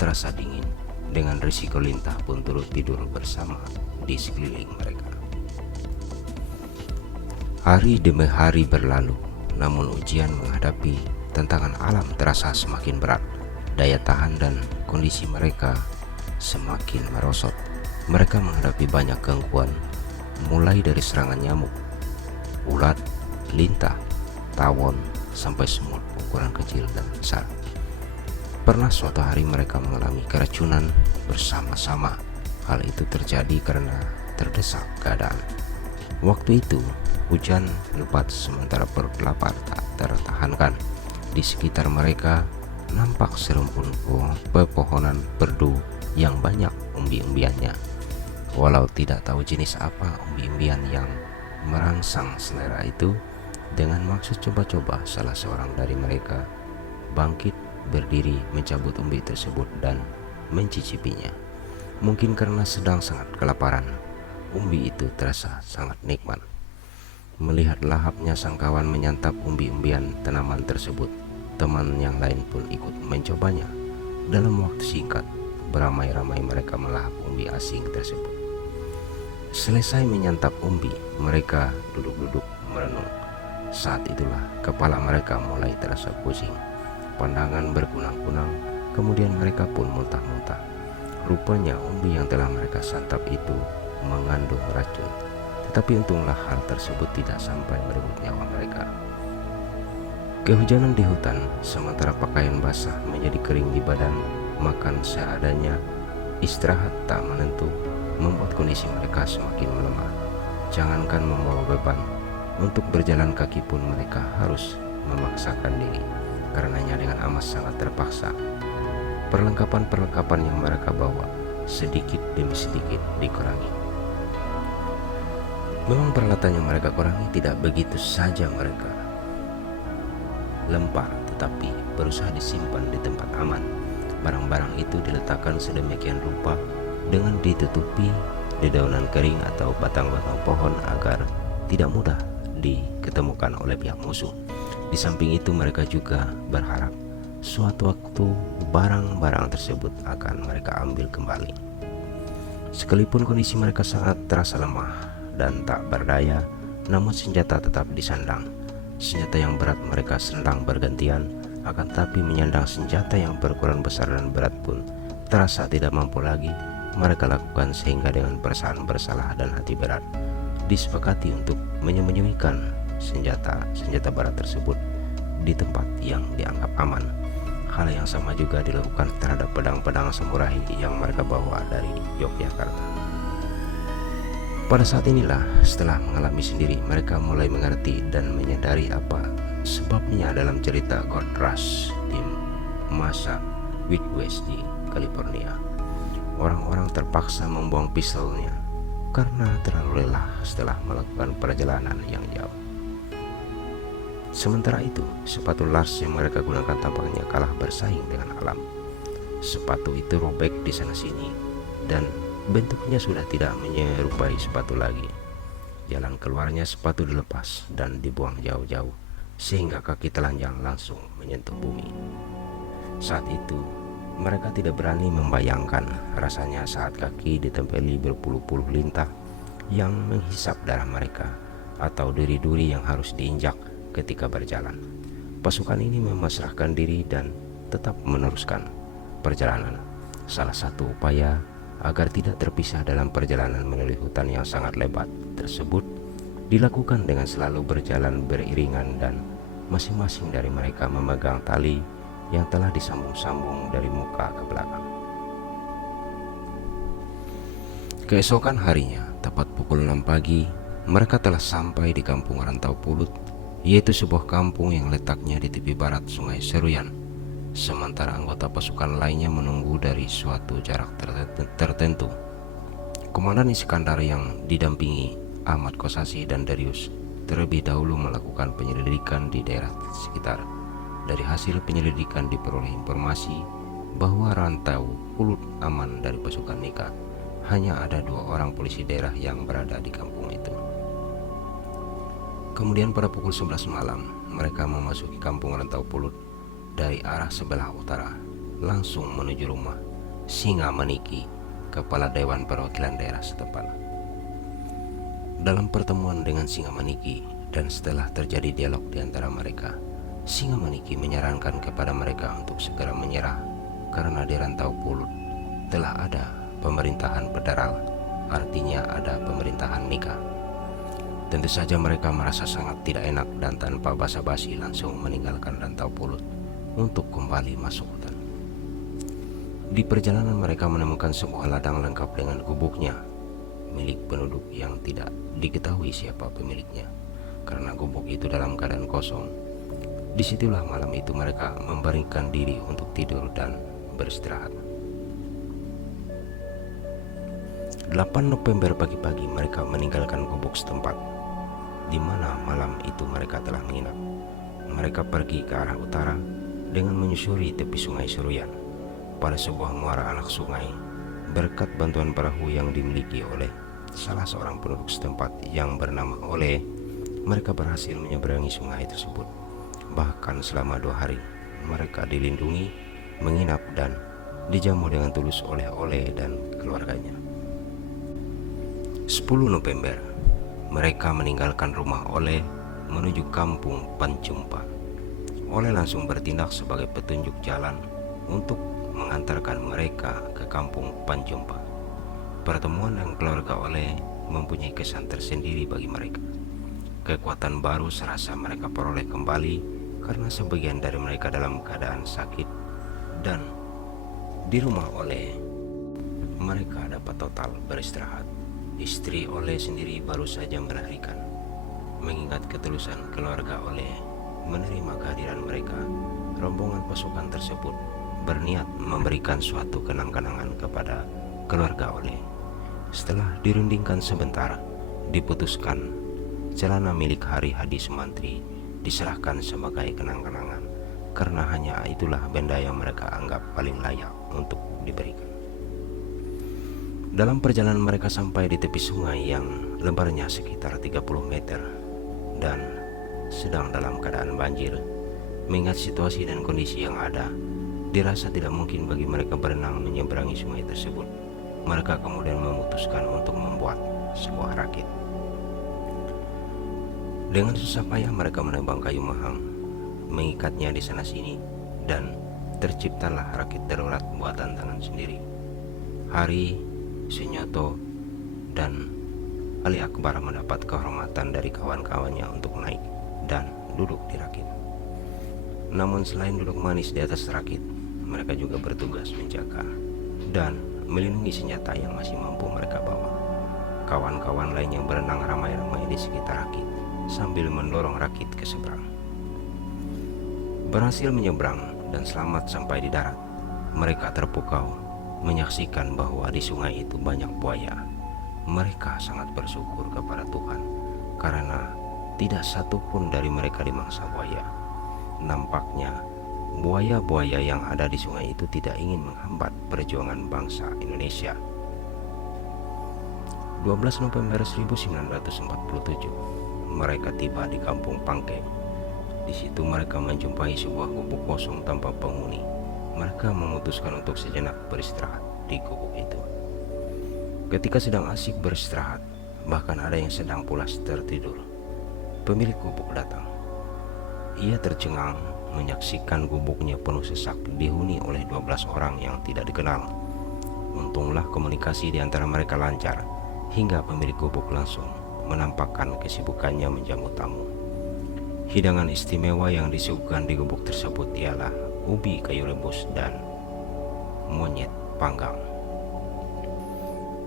terasa dingin, dengan risiko lintah pun turut tidur bersama di sekeliling mereka. Hari demi hari berlalu, namun ujian menghadapi tantangan alam terasa semakin berat. Daya tahan dan kondisi mereka semakin merosot. Mereka menghadapi banyak gangguan, mulai dari serangan nyamuk, ulat, lintah, tawon, sampai semut ukuran kecil dan besar. Pernah suatu hari mereka mengalami keracunan bersama-sama. Hal itu terjadi karena terdesak keadaan. Waktu itu hujan lebat sementara perut lapar tak tertahankan. Di sekitar mereka nampak serumpun pepohonan perdu yang banyak umbi-umbiannya. Walau tidak tahu jenis apa umbi-umbian yang merangsang selera itu, dengan maksud coba-coba salah seorang dari mereka bangkit berdiri mencabut umbi tersebut dan mencicipinya. Mungkin karena sedang sangat kelaparan, umbi itu terasa sangat nikmat. Melihat lahapnya sang kawan menyantap umbi-umbian tanaman tersebut, teman yang lain pun ikut mencobanya. Dalam waktu singkat, beramai-ramai mereka melahap umbi asing tersebut. Selesai menyantap umbi, mereka duduk-duduk merenung. Saat itulah kepala mereka mulai terasa pusing, pandangan berkunang-kunang, kemudian mereka pun muntah-muntah. Rupanya umbi yang telah mereka santap itu mengandung racun. Tetapi untunglah hal tersebut tidak sampai merenggut nyawa mereka. Kehujanan di hutan, sementara pakaian basah menjadi kering di badan, makan seadanya, istirahat tak menentu, membuat kondisi mereka semakin melemah. Jangankan membawa beban, untuk berjalan kaki pun mereka harus memaksakan diri. Karenanya dengan amat sangat terpaksa Perlengkapan-perlengkapan yang mereka bawa sedikit demi sedikit dikurangi. Memang peralatan yang mereka kurangi tidak begitu saja mereka lempar, tetapi berusaha disimpan di tempat aman. Barang-barang itu diletakkan sedemikian rupa dengan ditutupi dedaunan kering atau batang-batang pohon agar tidak mudah diketemukan oleh pihak musuh. Di samping itu mereka juga berharap suatu waktu barang-barang tersebut akan mereka ambil kembali. Sekalipun kondisi mereka sangat terasa lemah dan tak berdaya, namun senjata tetap disandang. Senjata yang berat mereka sandang bergantian, akan tetapi menyandang senjata yang berukuran besar dan berat pun terasa tidak mampu lagi mereka lakukan, sehingga dengan perasaan bersalah dan hati berat disepakati untuk menyembunyikan senjata berat tersebut di tempat yang dianggap aman. Hal yang sama juga dilakukan terhadap pedang-pedang samurai yang mereka bawa dari Yogyakarta. Pada saat inilah, setelah mengalami sendiri, mereka mulai mengerti dan menyadari apa sebabnya dalam cerita Gold Rush di masa Wild West di California. Orang-orang terpaksa membuang pistolnya karena terlalu lelah setelah melakukan perjalanan yang jauh. Sementara itu, sepatu Lars yang mereka gunakan tampaknya kalah bersaing dengan alam. Sepatu itu robek di sana-sini dan bentuknya sudah tidak menyerupai sepatu lagi. Jalan keluarnya sepatu dilepas dan dibuang jauh-jauh sehingga kaki telanjang langsung menyentuh bumi. Saat itu mereka tidak berani membayangkan rasanya saat kaki ditempeli berpuluh-puluh lintah yang menghisap darah mereka, atau duri-duri yang harus diinjak ketika berjalan. Pasukan ini memasrahkan diri dan tetap meneruskan perjalanan. Salah satu upaya agar tidak terpisah dalam perjalanan melalui hutan yang sangat lebat tersebut dilakukan dengan selalu berjalan beriringan, dan masing-masing dari mereka memegang tali yang telah disambung-sambung dari muka ke belakang. Keesokan harinya, tepat pukul 6 pagi, mereka telah sampai di kampung Rantau Pulut, yaitu sebuah kampung yang letaknya di tepi barat Sungai Seruyan. Sementara anggota pasukan lainnya menunggu dari suatu jarak tertentu. Komandan Iskandar yang didampingi Ahmad Kosasi dan Darius terlebih dahulu melakukan penyelidikan di daerah sekitar. Dari hasil penyelidikan diperoleh informasi bahwa Rantau Pulut aman dari pasukan Nika. Hanya ada 2 orang polisi daerah yang berada di kampung itu. Kemudian pada pukul 11 malam mereka memasuki kampung Rantau Pulut dari arah sebelah utara, langsung menuju rumah Singa Maniki, kepala Dewan Perwakilan daerah setempat. Dalam pertemuan dengan Singa Maniki dan setelah terjadi dialog di antara mereka, Singa Maniki menyarankan kepada mereka untuk segera menyerah karena di Rantau Pulut telah ada pemerintahan federal, artinya ada pemerintahan Nika. Tentu saja mereka merasa sangat tidak enak dan tanpa basa-basi langsung meninggalkan Rantau Pulut untuk kembali masuk hutan. Di perjalanan mereka menemukan sebuah ladang lengkap dengan gubuknya, milik penduduk yang tidak diketahui siapa pemiliknya. Karena gubuk itu dalam keadaan kosong, disitulah malam itu mereka membaringkan diri untuk tidur dan beristirahat. 8 November pagi-pagi mereka meninggalkan gubuk setempat, di mana malam itu mereka telah menginap. Mereka pergi ke arah utara dengan menyusuri tepi Sungai Seruyan pada sebuah muara anak sungai. Berkat bantuan perahu yang dimiliki oleh salah seorang penduduk setempat yang bernama Ole, mereka berhasil menyeberangi sungai tersebut. Bahkan selama 2 hari mereka dilindungi, menginap dan dijamu dengan tulus oleh Ole dan keluarganya. 10 November mereka meninggalkan rumah Ole menuju kampung Pancumpa. Ole langsung bertindak sebagai petunjuk jalan untuk mengantarkan mereka ke kampung Pancumpa. Pertemuan dengan keluarga Ole mempunyai kesan tersendiri bagi mereka. Kekuatan baru serasa mereka peroleh kembali karena sebagian dari mereka dalam keadaan sakit, dan di rumah Ole mereka dapat total beristirahat. Istri Ole sendiri baru saja melahirkan. Mengingat ketulusan keluarga Ole menerima kehadiran mereka, rombongan pasukan tersebut berniat memberikan suatu kenang-kenangan kepada keluarga Oleh. Setelah dirundingkan sebentar, diputuskan celana milik Hari Hadi Sumantri diserahkan sebagai kenang-kenangan, karena hanya itulah benda yang mereka anggap paling layak untuk diberikan. Dalam perjalanan mereka sampai di tepi sungai yang lebarnya sekitar 30 meter dan sedang dalam keadaan banjir. Mengingat situasi dan kondisi yang ada, dirasa tidak mungkin bagi mereka berenang menyeberangi sungai tersebut. Mereka kemudian memutuskan untuk membuat sebuah rakit. Dengan susah payah mereka menebang kayu mahang, mengikatnya di sana sini, dan terciptalah rakit darurat buatan tangan sendiri. Hari, Sunyoto, dan Ali Akbar mendapat kehormatan dari kawan-kawannya untuk naik dan duduk di rakit. Namun selain duduk manis di atas rakit, mereka juga bertugas menjaga dan melindungi senjata yang masih mampu mereka bawa. Kawan-kawan lainnya berenang ramai-ramai di sekitar rakit sambil mendorong rakit ke seberang. Berhasil menyeberang dan selamat sampai di darat, mereka terpukau menyaksikan bahwa di sungai itu banyak buaya. Mereka sangat bersyukur kepada Tuhan karena tidak satu pun dari mereka dimangsa buaya. Nampaknya buaya-buaya yang ada di sungai itu tidak ingin menghambat perjuangan bangsa Indonesia. 12 November 1947, mereka tiba di Kampung Pangkeng. Di situ mereka menjumpai sebuah gubuk kosong tanpa penghuni. Mereka memutuskan untuk sejenak beristirahat di gubuk itu. Ketika sedang asyik beristirahat, bahkan ada yang sedang pulas tertidur, pemilik gubuk datang. Ia tercengang menyaksikan gubuknya penuh sesak dihuni oleh 12 orang yang tidak dikenal. Untunglah komunikasi di antara mereka lancar, hingga pemilik gubuk langsung menampakkan kesibukannya menjamu tamu. Hidangan istimewa yang disuguhkan di gubuk tersebut ialah ubi kayu rebus dan monyet panggang.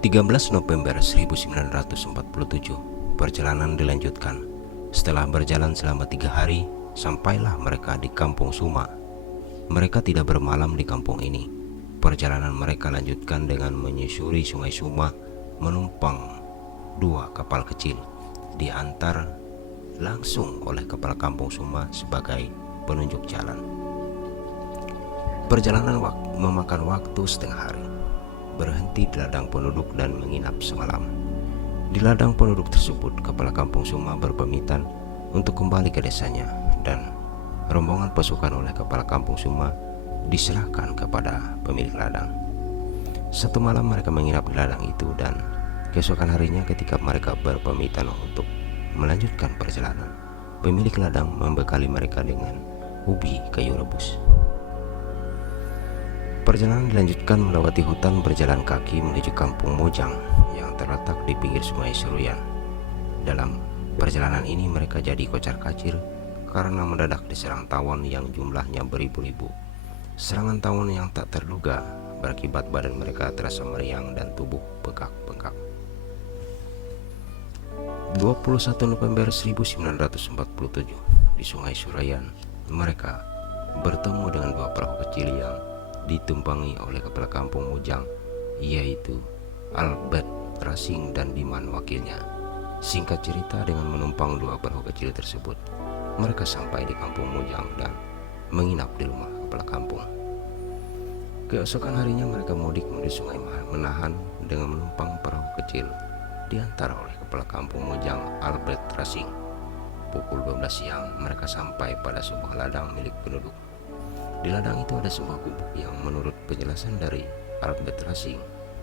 13 November 1947, perjalanan dilanjutkan. Setelah berjalan selama 3 hari, sampailah mereka di Kampung Suma. Mereka tidak bermalam di kampung ini. Perjalanan mereka lanjutkan dengan menyusuri Sungai Suma, menumpang 2 kapal kecil, diantar langsung oleh kepala Kampung Suma sebagai penunjuk jalan. Perjalanan memakan waktu setengah hari. Berhenti di ladang penduduk dan menginap semalam. Di ladang penduduk tersebut, kepala Kampung Suma berpamitan untuk kembali ke desanya, dan rombongan pasukan oleh kepala Kampung Suma diserahkan kepada pemilik ladang. Satu malam mereka menginap di ladang itu, dan keesokan harinya ketika mereka berpamitan untuk melanjutkan perjalanan, pemilik ladang membekali mereka dengan ubi kayu rebus. Perjalanan dilanjutkan melewati hutan, berjalan kaki menuju Kampung Mojang yang terletak di pinggir Sungai Seruyan. Dalam perjalanan ini mereka jadi kocar-kacir karena mendadak diserang tawon yang jumlahnya beribu-ribu. Serangan tawon yang tak terduga berakibat badan mereka terasa meriang dan tubuh bengkak-bengkak. 21 November 1947, di Sungai Surayan, mereka bertemu dengan 2 perahu kecil yang ditumpangi oleh kepala Kampung Mojang, yaitu Albert Rasing dan Diman wakilnya. Singkat cerita, dengan menumpang 2 perahu kecil tersebut, mereka sampai di Kampung Mojang dan menginap di rumah kepala kampung. Keesokan harinya mereka mudik menuju Sungai Menahan dengan menumpang perahu kecil diantar oleh kepala Kampung Mojang, Albert Rasing. Pukul 12 siang mereka sampai pada sebuah ladang milik penduduk. Di ladang itu ada sebuah gubuk yang menurut penjelasan dari Albert Rasing,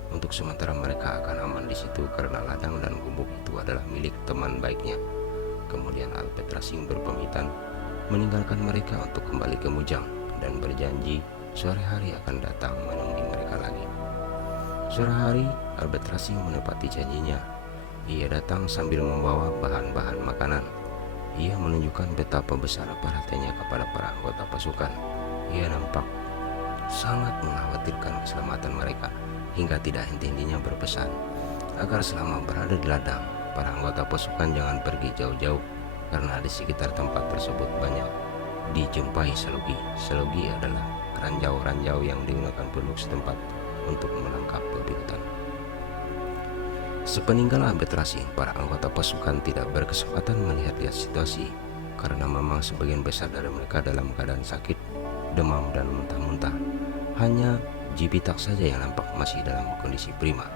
untuk sementara mereka akan aman di situ karena ladang dan gubuk itu adalah milik teman baiknya. Kemudian Albert Rasing berpamitan meninggalkan mereka untuk kembali ke Mojang dan berjanji sore hari akan datang menemui mereka lagi. Sore hari Albert Rasing menepati janjinya. Ia datang sambil membawa bahan-bahan makanan. Ia menunjukkan betapa besar perhatiannya kepada para anggota pasukan. Ia nampak sangat mengkhawatirkan keselamatan mereka, hingga tidak henti-hentinya berpesan agar selama berada di ladang, para anggota pasukan jangan pergi jauh-jauh karena di sekitar tempat tersebut banyak dijumpai selogi. Selogi adalah ranjau-ranjau yang digunakan penduduk setempat untuk menangkap babi hutan. Sepeninggal arbitrasi, para anggota pasukan tidak berkesempatan melihat-lihat situasi karena memang sebagian besar dari mereka dalam keadaan sakit, demam dan muntah-muntah. Hanya Jibitak saja yang nampak masih dalam kondisi prima.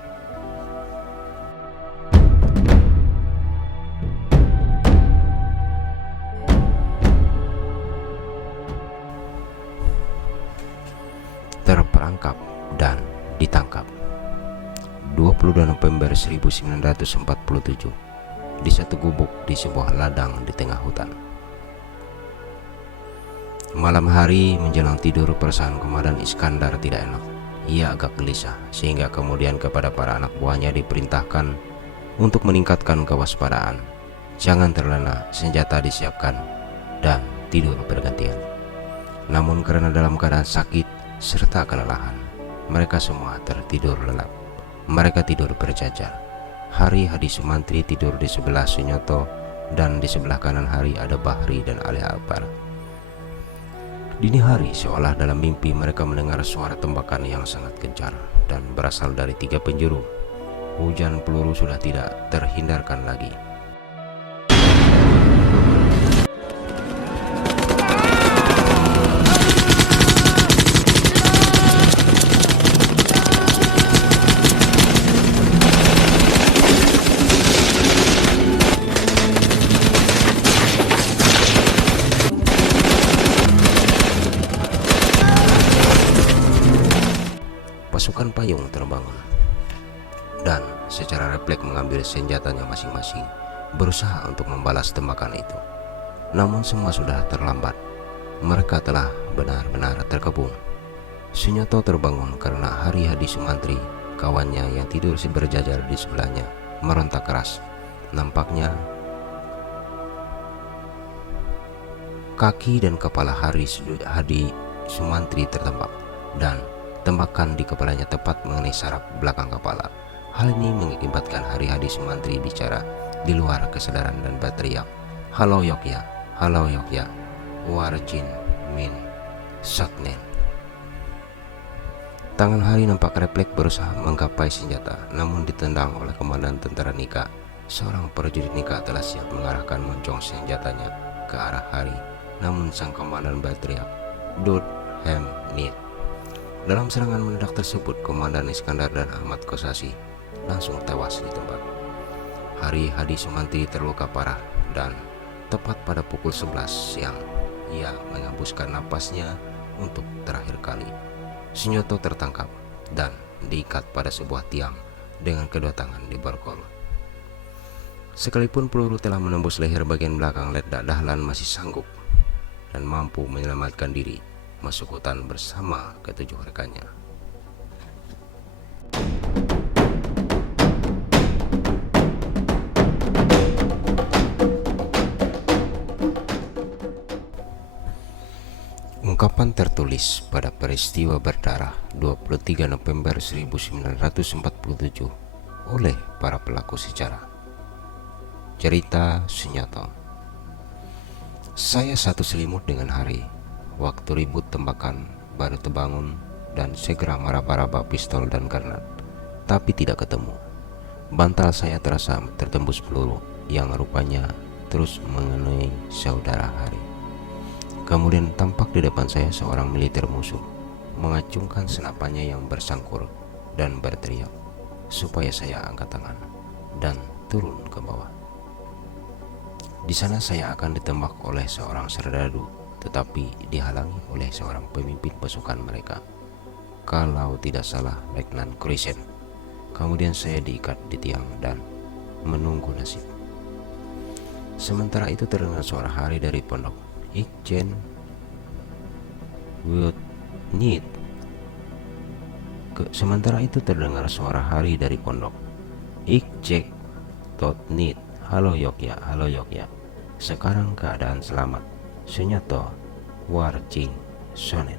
Terperangkap dan ditangkap 22 November 1947 di satu gubuk di sebuah ladang di tengah hutan. Malam hari menjelang tidur, perasaan Komandan Iskandar tidak enak. Ia agak gelisah, sehingga kemudian kepada para anak buahnya diperintahkan untuk meningkatkan kewaspadaan. Jangan terlena, senjata disiapkan, dan tidur bergantian. Namun karena dalam keadaan sakit serta kelelahan, mereka semua tertidur lelap. Mereka tidur berjajar. Hari Hadi Sumantri tidur di sebelah Sunyoto, dan di sebelah kanan Hari ada Bahri dan Ali Akbar. Dini hari, seolah dalam mimpi, mereka mendengar suara tembakan yang sangat gencar dan berasal dari 3 penjuru. Hujan peluru sudah tidak terhindarkan lagi. Pasukan Payung terbangun dan secara refleks mengambil senjatanya masing-masing, berusaha untuk membalas tembakan itu. Namun semua sudah terlambat. Mereka telah benar-benar terkepung. Sunyoto terbangun karena Hari Hadi Sumantri, kawannya yang tidur berjajar di sebelahnya, merontak keras. Nampaknya kaki dan kepala Hari Hadi Sumantri tertembak, dan tembakan di kepalanya tepat mengenai saraf belakang kepala. Hal ini mengakibatkan Hari Hadi Sumantri bicara di luar kesadaran dan berteriak, "Halo Yogya, halo Yogya, Warjin Min Saknen." Tangan Hari nampak refleks berusaha menggapai senjata, namun ditendang oleh komandan tentara Nika. Seorang prajurit Nika telah siap mengarahkan moncong senjatanya ke arah Hari, namun sang komandan berteriak, "Dut Hem Nit." Dalam serangan meledak tersebut, Komandan Iskandar dan Ahmad Kosasi langsung tewas di tempat. Hari Hadi Sumantri terluka parah, dan tepat pada pukul 11 siang, ia menghembuskan napasnya untuk terakhir kali. Sunyoto tertangkap dan diikat pada sebuah tiang dengan kedua tangan diborgol. Sekalipun peluru telah menembus leher bagian belakang, Letda Dahlan masih sanggup dan mampu menyelamatkan diri masuk hutan bersama ketujuh rekannya. Ungkapan tertulis pada peristiwa berdarah 23 November 1947 oleh para pelaku sejarah. Cerita Sunyoto. Saya satu selimut dengan Hari. Waktu ribut tembakan, baru terbangun dan segera meraba-raba pistol dan granat, tapi tidak ketemu. Bantal saya terasa tertembus peluru yang rupanya terus mengenai saudara Hari. Kemudian tampak di depan saya seorang militer musuh, mengacungkan senapannya yang bersangkur dan berteriak supaya saya angkat tangan dan turun ke bawah. Di sana saya akan ditembak oleh seorang serdadu, tetapi dihalangi oleh seorang pemimpin pasukan mereka, kalau tidak salah Letnan Krisen. Kemudian saya diikat di tiang dan menunggu nasib. Sementara itu terdengar suara Hari dari pondok. "Ikjen Wutnit." Sementara itu terdengar suara Hari dari pondok. "Ikjek Totnit, halo Yogya, halo Yogya. Sekarang keadaan selamat. Sunyoto Warjing Sonen."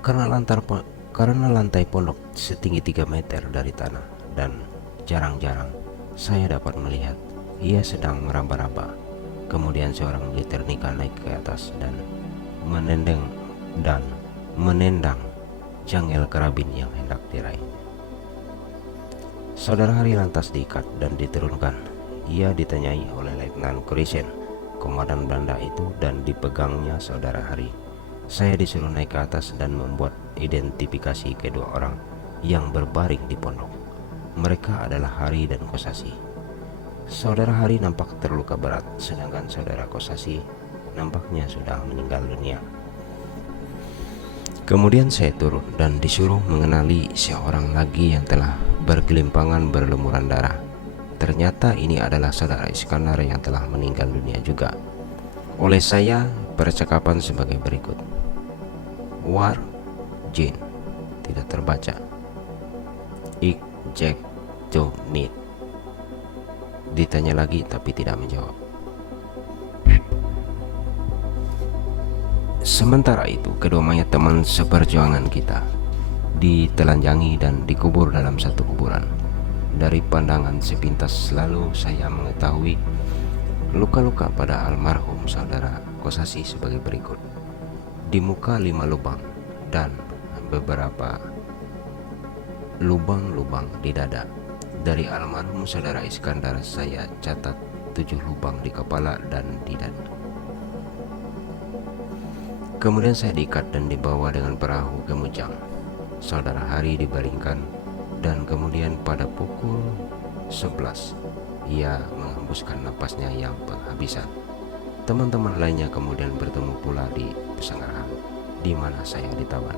Karena lantai pondok setinggi 3 meter dari tanah dan jarang-jarang saya dapat melihat, ia sedang meraba-raba. Kemudian seorang militer Nika naik ke atas dan menendang dan menendang jangel karabin yang hendak diraih. Saudara Hari lantas diikat dan diturunkan. Ia ditanyai oleh Letnan Kurisen, komandan Belanda itu, dan dipegangnya Saudara Hari. Saya disuruh naik ke atas dan membuat identifikasi kedua orang yang berbaring di pondok. Mereka adalah Hari dan Kosasi. Saudara Hari nampak terluka berat, sedangkan Saudara Kosasi nampaknya sudah meninggal dunia. Kemudian saya turun dan disuruh mengenali seorang lagi yang telah bergelimpangan berlumuran darah. Ternyata ini adalah Saudara Iskandar yang telah meninggal dunia juga. Oleh saya, percakapan sebagai berikut. War, Jin, tidak terbaca. Ik, Jack, Jo, Nit. Ditanya lagi tapi tidak menjawab. Sementara itu, kedua mayat teman seperjuangan kita ditelanjangi dan dikubur dalam satu kuburan. Dari pandangan sepintas lalu saya mengetahui luka-luka pada almarhum Saudara Kosasi sebagai berikut. Di muka 5 lubang dan beberapa lubang-lubang di dada. Dari almarhum Saudara Iskandar saya catat 7 lubang di kepala dan di dada. Kemudian saya diikat dan dibawa dengan perahu ke Mujang. Saudara Hari dibaringkan dan kemudian pada pukul 11 ia menghembuskan napasnya yang penghabisan. Teman-teman lainnya kemudian bertemu pula di Pesanggerahan, di mana saya ditawan.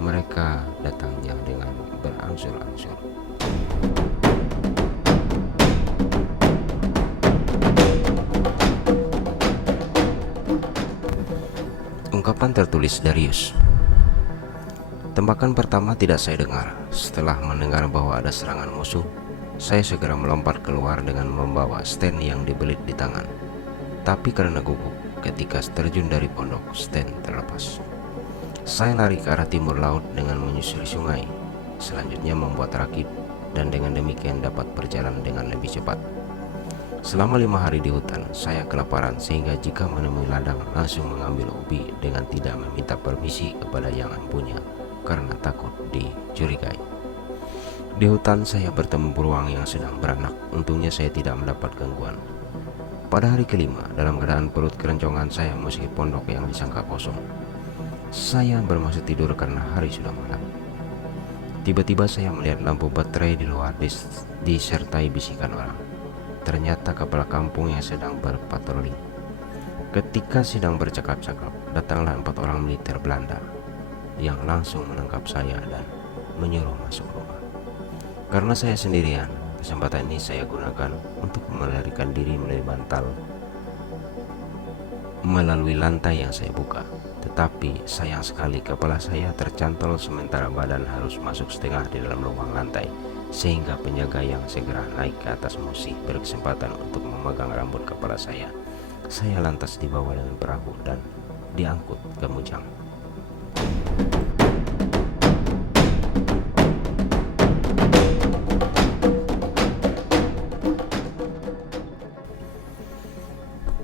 Mereka datangnya dengan berangsur-angsur. Ungkapan tertulis Darius. Tembakan pertama tidak saya dengar. Setelah mendengar bahwa ada serangan musuh, saya segera melompat keluar dengan membawa stand yang dibelit di tangan. Tapi karena gugup ketika terjun dari pondok, stand terlepas. Saya lari ke arah timur laut dengan menyusuri sungai. Selanjutnya membuat rakit dan dengan demikian dapat berjalan dengan lebih cepat. Selama 5 hari di hutan, saya kelaparan sehingga jika menemui ladang langsung mengambil ubi dengan tidak meminta permisi kepada yang punya karena takut dicurigai. Di hutan saya bertemu beruang yang sedang beranak. Untungnya saya tidak mendapat gangguan. Pada hari kelima, dalam keadaan perut keroncongan, saya memasuki pondok yang disangka kosong. Saya bermaksud tidur karena hari sudah malam. Tiba-tiba saya melihat lampu baterai di luar disertai bisikan orang. Ternyata kepala kampung yang sedang berpatroli. Ketika sedang bercakap-cakap, datanglah 4 orang militer Belanda yang langsung menangkap saya dan menyuruh masuk rumah. Karena saya sendirian, kesempatan ini saya gunakan untuk melarikan diri melalui bantal melalui lantai yang saya buka. Tetapi sayang sekali kepala saya tercantol sementara badan harus masuk setengah di dalam lubang lantai, sehingga penjaga yang segera naik ke atas musik berkesempatan untuk memegang rambut kepala saya. Saya lantas dibawa dengan perahu dan diangkut ke Mujang.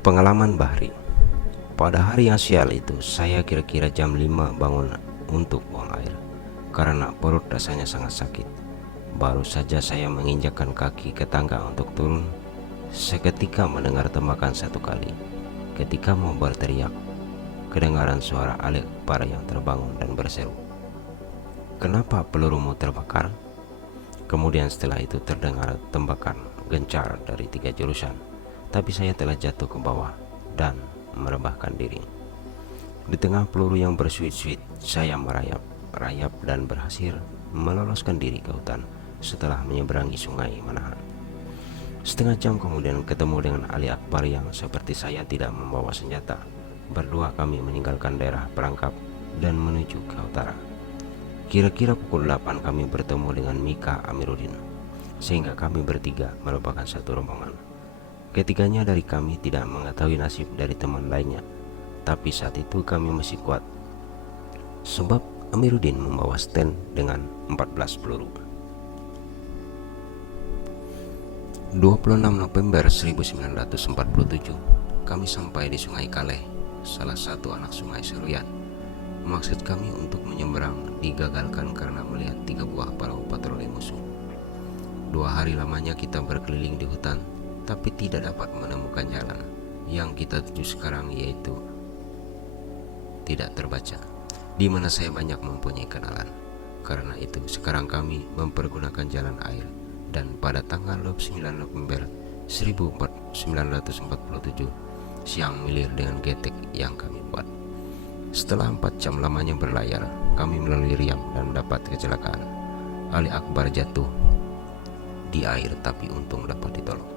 Pengalaman Bahri. Pada hari yang sial itu, saya kira-kira jam 5 bangun untuk buang air karena perut rasanya sangat sakit. Baru saja saya menginjakkan kaki ke tangga untuk turun, seketika mendengar tembakan 1 kali. Ketika mau berteriak, kedengaran suara Ali Akbar yang terbangun dan berseru, "Kenapa pelurumu terbakar?" Kemudian setelah itu terdengar tembakan gencar dari 3 jurusan, tapi saya telah jatuh ke bawah dan merebahkan diri. Di tengah peluru yang bersuit-suit, saya merayap dan berhasil meloloskan diri ke hutan setelah menyeberangi sungai Manahan. Setengah jam kemudian ketemu dengan Ali Akbar yang seperti saya tidak membawa senjata. Berdua kami meninggalkan daerah perangkap dan menuju ke utara. Kira-kira pukul 8 kami bertemu dengan Mika Amiruddin, sehingga kami bertiga merupakan satu rombongan. Ketiganya dari kami tidak mengetahui nasib dari teman lainnya, tapi saat itu kami masih kuat, sebab Amiruddin membawa stand dengan 14 peluru. 26 November 1947, kami sampai di Sungai Kaleh, salah satu anak sungai Seruyan. Maksud kami untuk menyeberang digagalkan karena melihat 3 buah perahu patroli musuh. 2 hari lamanya kita berkeliling di hutan, tapi tidak dapat menemukan jalan. Yang kita tuju sekarang yaitu tidak terbaca, di mana saya banyak mempunyai kenalan. Karena itu sekarang kami mempergunakan jalan air, dan pada tanggal 29 November 1947 siang milir dengan getek yang kami buat. Setelah 4 jam lamanya berlayar, kami melalui Riam dan dapat kecelakaan. Ali Akbar jatuh di air, tapi untung dapat ditolong.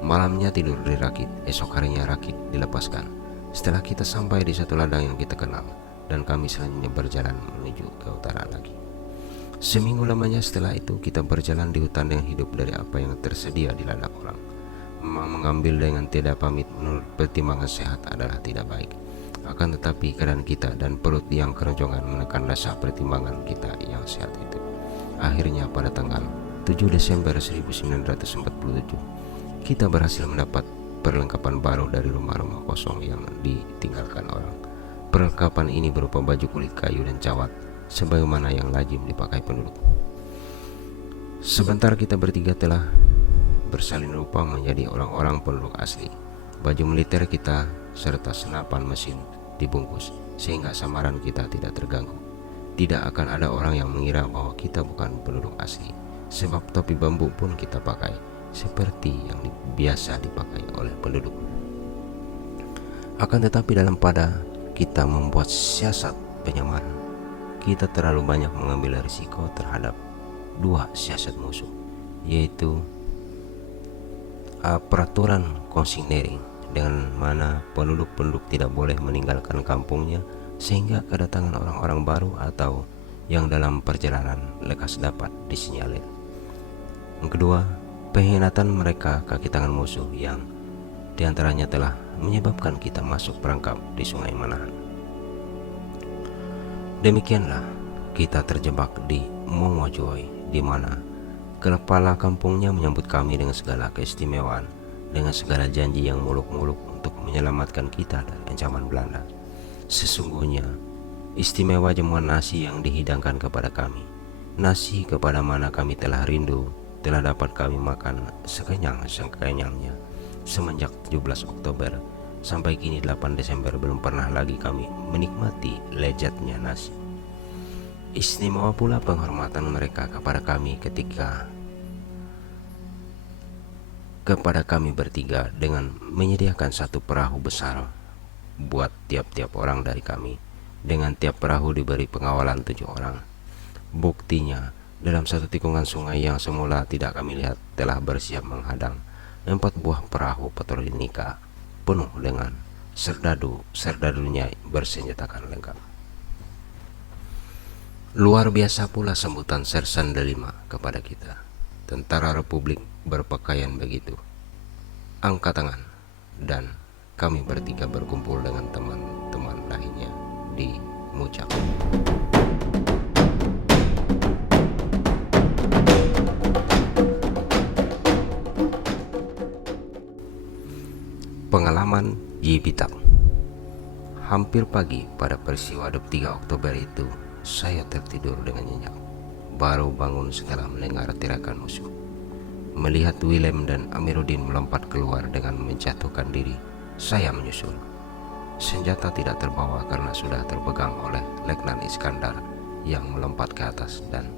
Malamnya tidur di rakit, esok harinya rakit dilepaskan. Setelah kita sampai di satu ladang yang kita kenal, dan kami selanjutnya berjalan menuju ke utara lagi. Seminggu lamanya setelah itu kita berjalan di hutan dengan hidup dari apa yang tersedia di ladang orang. Memang mengambil dengan tidak pamit menurut pertimbangan sehat adalah tidak baik. Akan tetapi keadaan kita dan perut yang keroncongan menekan dasar pertimbangan kita yang sehat itu. Akhirnya pada tanggal 7 Desember 1947 kita berhasil mendapat perlengkapan baru dari rumah-rumah kosong yang ditinggalkan orang. Perlengkapan ini berupa baju kulit kayu dan cawat, sebagaimana yang lazim dipakai penduduk. Sebentar kita bertiga telah bersalin rupa menjadi orang-orang penduduk asli. Baju militer kita serta senapan mesin dibungkus sehingga samaran kita tidak terganggu. Tidak akan ada orang yang mengira bahwa kita bukan penduduk asli, sebab topi bambu pun kita pakai seperti yang biasa dipakai oleh penduduk. Akan tetapi dalam pada kita membuat siasat penyamaran, kita terlalu banyak mengambil risiko terhadap 2 siasat musuh, yaitu peraturan konsignering, dengan mana penduduk-penduduk tidak boleh meninggalkan kampungnya sehingga kedatangan orang-orang baru atau yang dalam perjalanan lekas dapat disinyalir. Yang kedua, pengkhianatan mereka kaki tangan musuh yang diantaranya telah menyebabkan kita masuk perangkap di Sungai Manahan. Demikianlah kita terjebak di Momojoy, di mana kepala kampungnya menyambut kami dengan segala keistimewaan, dengan segala janji yang muluk-muluk untuk menyelamatkan kita dari ancaman Belanda. Sesungguhnya istimewa jamuan nasi yang dihidangkan kepada kami, nasi kepada mana kami telah rindu, telah dapat kami makan sekenyang-kenyangnya semenjak 17 Oktober sampai kini 8 Desember belum pernah lagi kami menikmati lezatnya nasi. Istimewa pula penghormatan mereka kepada kami kepada kami bertiga dengan menyediakan satu perahu besar buat tiap-tiap orang dari kami. Dengan tiap perahu diberi pengawalan 7 orang. Buktinya, dalam satu tikungan sungai yang semula tidak kami lihat telah bersiap menghadang 4 buah perahu patroli Nika penuh dengan serdadunya bersenjatakan lengkap. Luar biasa pula sambutan Sersan Delima kepada kita. Tentara Republik berpakaian begitu. Angkat tangan, dan kami bertiga berkumpul dengan teman-teman lainnya di Mucak. Pengalaman Yibitak. Hampir pagi pada peristiwa 23 Oktober itu, saya tertidur dengan nyenyak. Baru bangun setelah mendengar teriakan musuh. Melihat Willem dan Amiruddin melompat keluar dengan menjatuhkan diri, saya menyusul. Senjata tidak terbawa karena sudah terpegang oleh Letnan Iskandar yang melompat ke atas, dan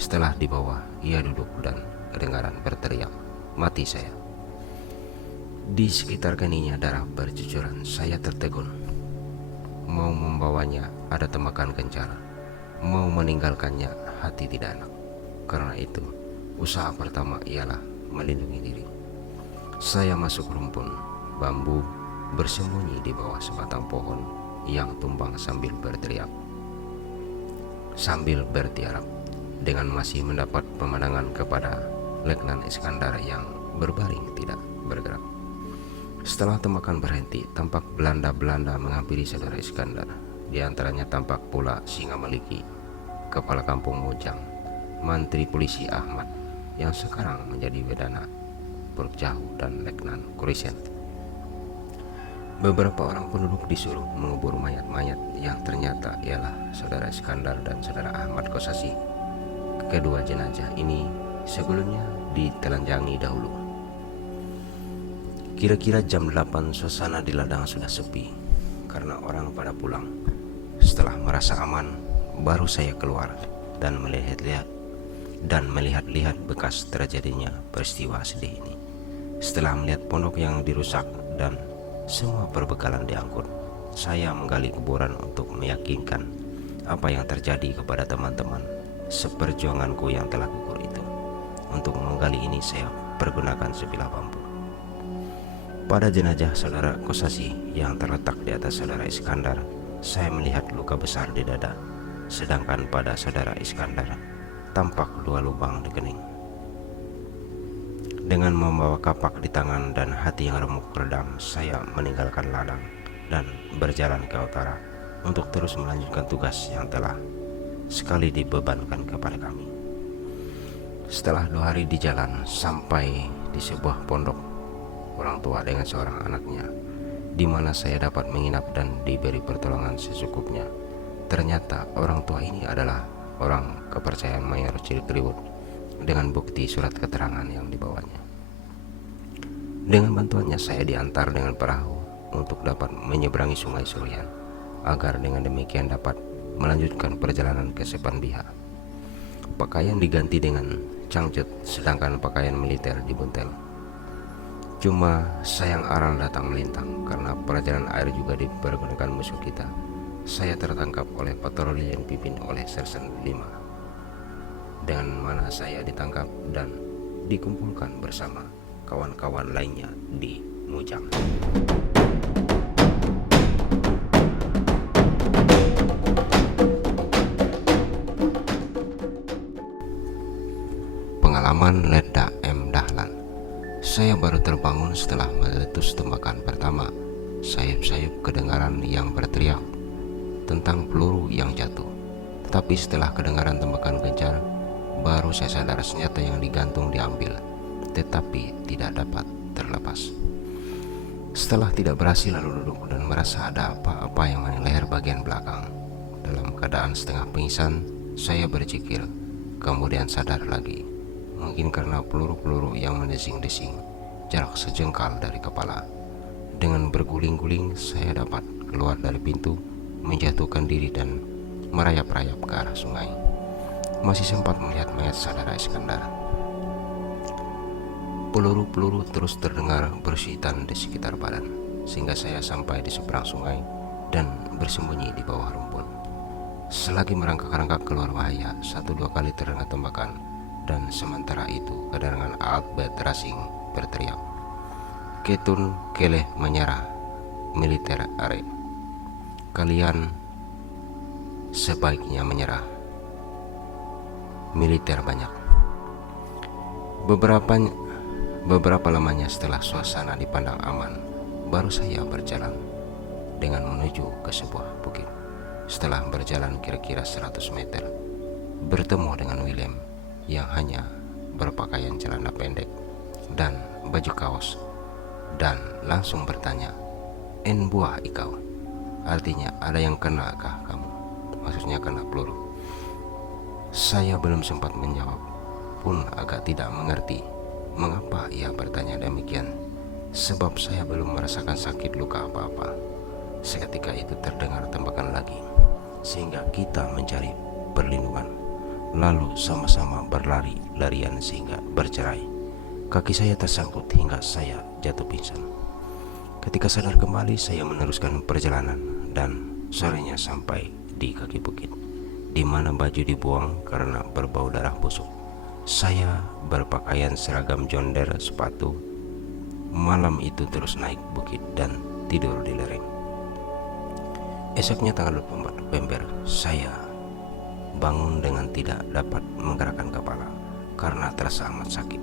setelah di bawah ia duduk dan kedengaran berteriak, "Mati saya!" Di sekitar keninya darah bercucuran. Saya tertegun. Mau membawanya ada temakan kencar, mau meninggalkannya hati tidak enak. Karena itu usaha pertama ialah melindungi diri. Saya masuk rumpun bambu, bersembunyi di bawah sebatang pohon yang tumbang sambil bertiarap, dengan masih mendapat pemandangan kepada Letnan Iskandar yang berbaring tidak bergerak. Setelah temakan berhenti, tampak Belanda-Belanda menghampiri saudara Iskandar. Di antaranya tampak pula Singa Maliki, kepala kampung Mojang, Mantri Polisi Ahmad yang sekarang menjadi Wedana Purjahu, dan Letnan Kurisen. Beberapa orang penduduk disuruh mengubur mayat-mayat yang ternyata ialah saudara Iskandar dan saudara Ahmad Kosasi. Kedua jenazah ini sebelumnya ditelanjangi dahulu. Kira-kira jam 8 suasana di ladang sudah sepi karena orang pada pulang. Setelah merasa aman, baru saya keluar dan melihat-lihat bekas terjadinya peristiwa sedih ini. Setelah melihat pondok yang dirusak dan semua perbekalan diangkut, saya menggali kuburan untuk meyakinkan apa yang terjadi kepada teman-teman seperjuanganku yang telah gugur itu. Untuk menggali ini saya pergunakan sebilah bambu. Pada jenazah saudara Kosasi yang terletak di atas saudara Iskandar, saya melihat luka besar di dada, sedangkan pada saudara Iskandar tampak 2 lubang di kening. Dengan membawa kapak di tangan dan hati yang remuk redam, saya meninggalkan ladang dan berjalan ke utara untuk terus melanjutkan tugas yang telah sekali dibebankan kepada kami. Setelah 2 hari di jalan, sampai di sebuah pondok orang tua dengan seorang anaknya, di mana saya dapat menginap dan diberi pertolongan secukupnya. Ternyata orang tua ini adalah orang kepercayaan Mayor Cilikriwut dengan bukti surat keterangan yang dibawanya. Dengan bantuannya saya diantar dengan perahu untuk dapat menyeberangi Sungai Suruyan, agar dengan demikian dapat melanjutkan perjalanan ke Sepanbiha. Pakaian diganti dengan cangcut, sedangkan pakaian militer dibuntel. Cuma sayang aral datang melintang karena perjalanan air juga dipergunakan musuh kita. Saya tertangkap oleh patroli yang dipimpin oleh Sersan 5, dengan mana saya ditangkap dan dikumpulkan bersama kawan-kawan lainnya di Mujang. Pengalaman Letda M. Dahlan. Saya baru terbangun setelah meletus tembakan pertama. Sayup-sayup kedengaran yang berteriak tentang peluru yang jatuh. Tetapi setelah kedengaran tembakan gencar, baru saya sadar senjata yang digantung diambil, tetapi tidak dapat terlepas. Setelah tidak berhasil lalu duduk dan merasa ada apa-apa yang mengenai leher bagian belakang. Dalam keadaan setengah pingsan, saya berzikir, kemudian sadar lagi. Mungkin karena peluru-peluru yang mendesing-desing jarak sejengkal dari kepala. Dengan berguling-guling, saya dapat keluar dari pintu, menjatuhkan diri dan merayap-rayap ke arah sungai. Masih sempat melihat mayat saudara Iskandar. Peluru-peluru terus terdengar bersihitan di sekitar badan, sehingga saya sampai di seberang sungai dan bersembunyi di bawah rumpun. Selagi merangkak-rangkak keluar bahaya, 1-2 kali terdengar tembakan, dan sementara itu kedatangan Albert Racing berteriak, "Ketun keleh menyerah, militer are. Kalian sebaiknya menyerah, militer banyak." Beberapa lamanya setelah suasana dipandang aman, baru saya berjalan dengan menuju ke sebuah bukit. Setelah berjalan kira-kira 100 meter, bertemu dengan William yang hanya berpakaian celana pendek dan baju kaos, dan langsung bertanya, "En buah ikau?" Artinya, ada yang kena kah kamu? Maksudnya kena peluru. Saya belum sempat menjawab, pun agak tidak mengerti mengapa ia bertanya demikian, sebab saya belum merasakan sakit luka apa-apa. Seketika itu terdengar tembakan lagi, sehingga kita mencari perlindungan. Lalu sama-sama berlari-larian sehingga bercerai. Kaki saya tersangkut hingga saya jatuh pingsan. Ketika sadar kembali, saya meneruskan perjalanan dan sorenya sampai di kaki bukit, di mana baju dibuang karena berbau darah busuk. Saya berpakaian seragam jonder sepatu. Malam itu terus naik bukit dan tidur di lereng. Esoknya tanggal 24 November, saya bangun dengan tidak dapat menggerakkan kepala karena terasa amat sakit.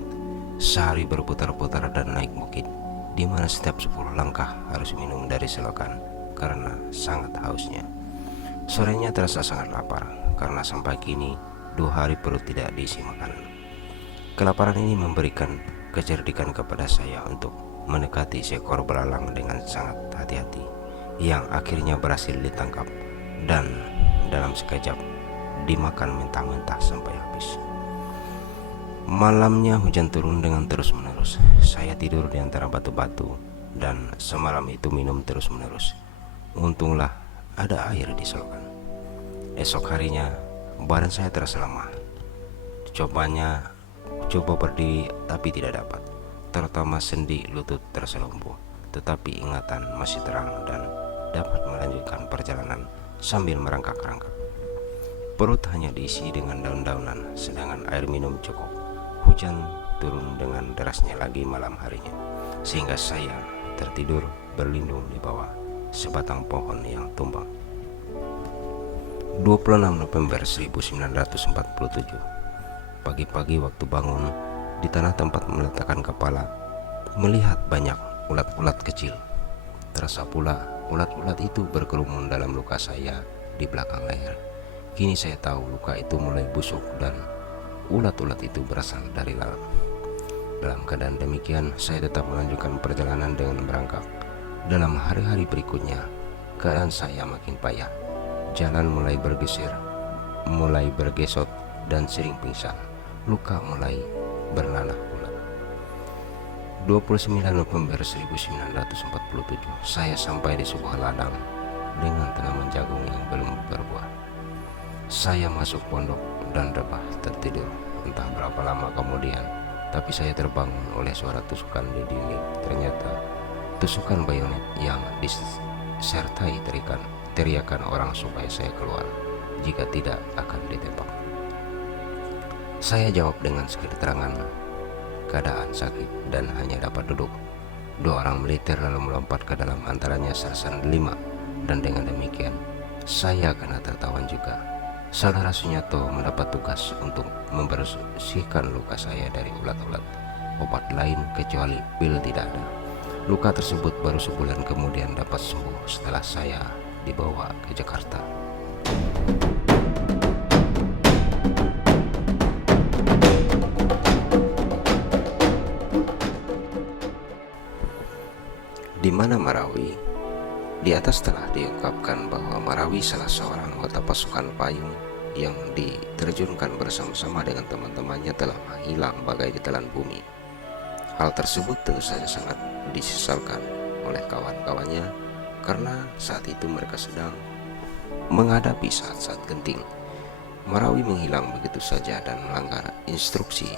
Sehari berputar-putar dan naik bukit, di mana setiap 10 langkah harus minum dari selokan karena sangat hausnya. Sorenya terasa sangat lapar karena sampai kini 2 hari perut tidak diisi makanan. Kelaparan ini memberikan kecerdikan kepada saya untuk mendekati seekor belalang dengan sangat hati-hati, yang akhirnya berhasil ditangkap dan dalam sekejap dimakan mentah-mentah sampai habis. Malamnya hujan turun dengan terus-menerus. Saya tidur di antara batu-batu dan semalam itu minum terus-menerus. Untunglah ada air di selokan. Esok harinya badan saya terasa lemah. Coba berdiri tapi tidak dapat. Terutama sendi lutut terasa lumpuh. Tetapi ingatan masih terang dan dapat melanjutkan perjalanan sambil merangkak-rangkak. Perut hanya diisi dengan daun-daunan, sedangkan air minum cukup. Hujan turun dengan derasnya lagi malam harinya, sehingga saya tertidur berlindung di bawah sebatang pohon yang tumbang. 26 November 1947. Pagi-pagi waktu bangun, di tanah tempat meletakkan kepala, melihat banyak ulat-ulat kecil. Terasa pula ulat-ulat itu berkerumun dalam luka saya di belakang leher. Kini saya tahu luka itu mulai busuk dan ulat-ulat itu berasal dari lalat. Dalam keadaan demikian, saya tetap melanjutkan perjalanan dengan berangkat. Dalam hari-hari berikutnya, keadaan saya makin payah. Jalan mulai bergeser, mulai bergesot dan sering pingsan. Luka mulai bernanah pula. 29 November 1947, saya sampai di sebuah ladang dengan tanaman jagung yang belum berbuah. Saya masuk pondok dan rebah tertidur. Entah berapa lama kemudian, tapi saya terbangun oleh suara tusukan di dinding. Ternyata tusukan bayonet yang disertai teriakan orang supaya saya keluar, jika tidak akan ditembak. Saya jawab dengan keterangan keadaan sakit dan hanya dapat duduk. 2 orang militer lalu melompat ke dalam, antaranya Sersan 5, dan dengan demikian saya kena tertawan juga. Saudara Sunyato mendapat tugas untuk membersihkan luka saya dari ulat-ulat. Obat lain kecuali pil tidak ada. Luka tersebut baru sebulan kemudian dapat sembuh setelah saya dibawa ke Jakarta. Di mana Marawi? Di atas telah diungkapkan bahwa Marawi salah seorang anggota pasukan payung yang diterjunkan bersama-sama dengan teman-temannya telah menghilang bagai ditelan bumi. Hal tersebut tentu saja sangat disesalkan oleh kawan-kawannya karena saat itu mereka sedang menghadapi saat-saat genting. Marawi menghilang begitu saja dan melanggar instruksi.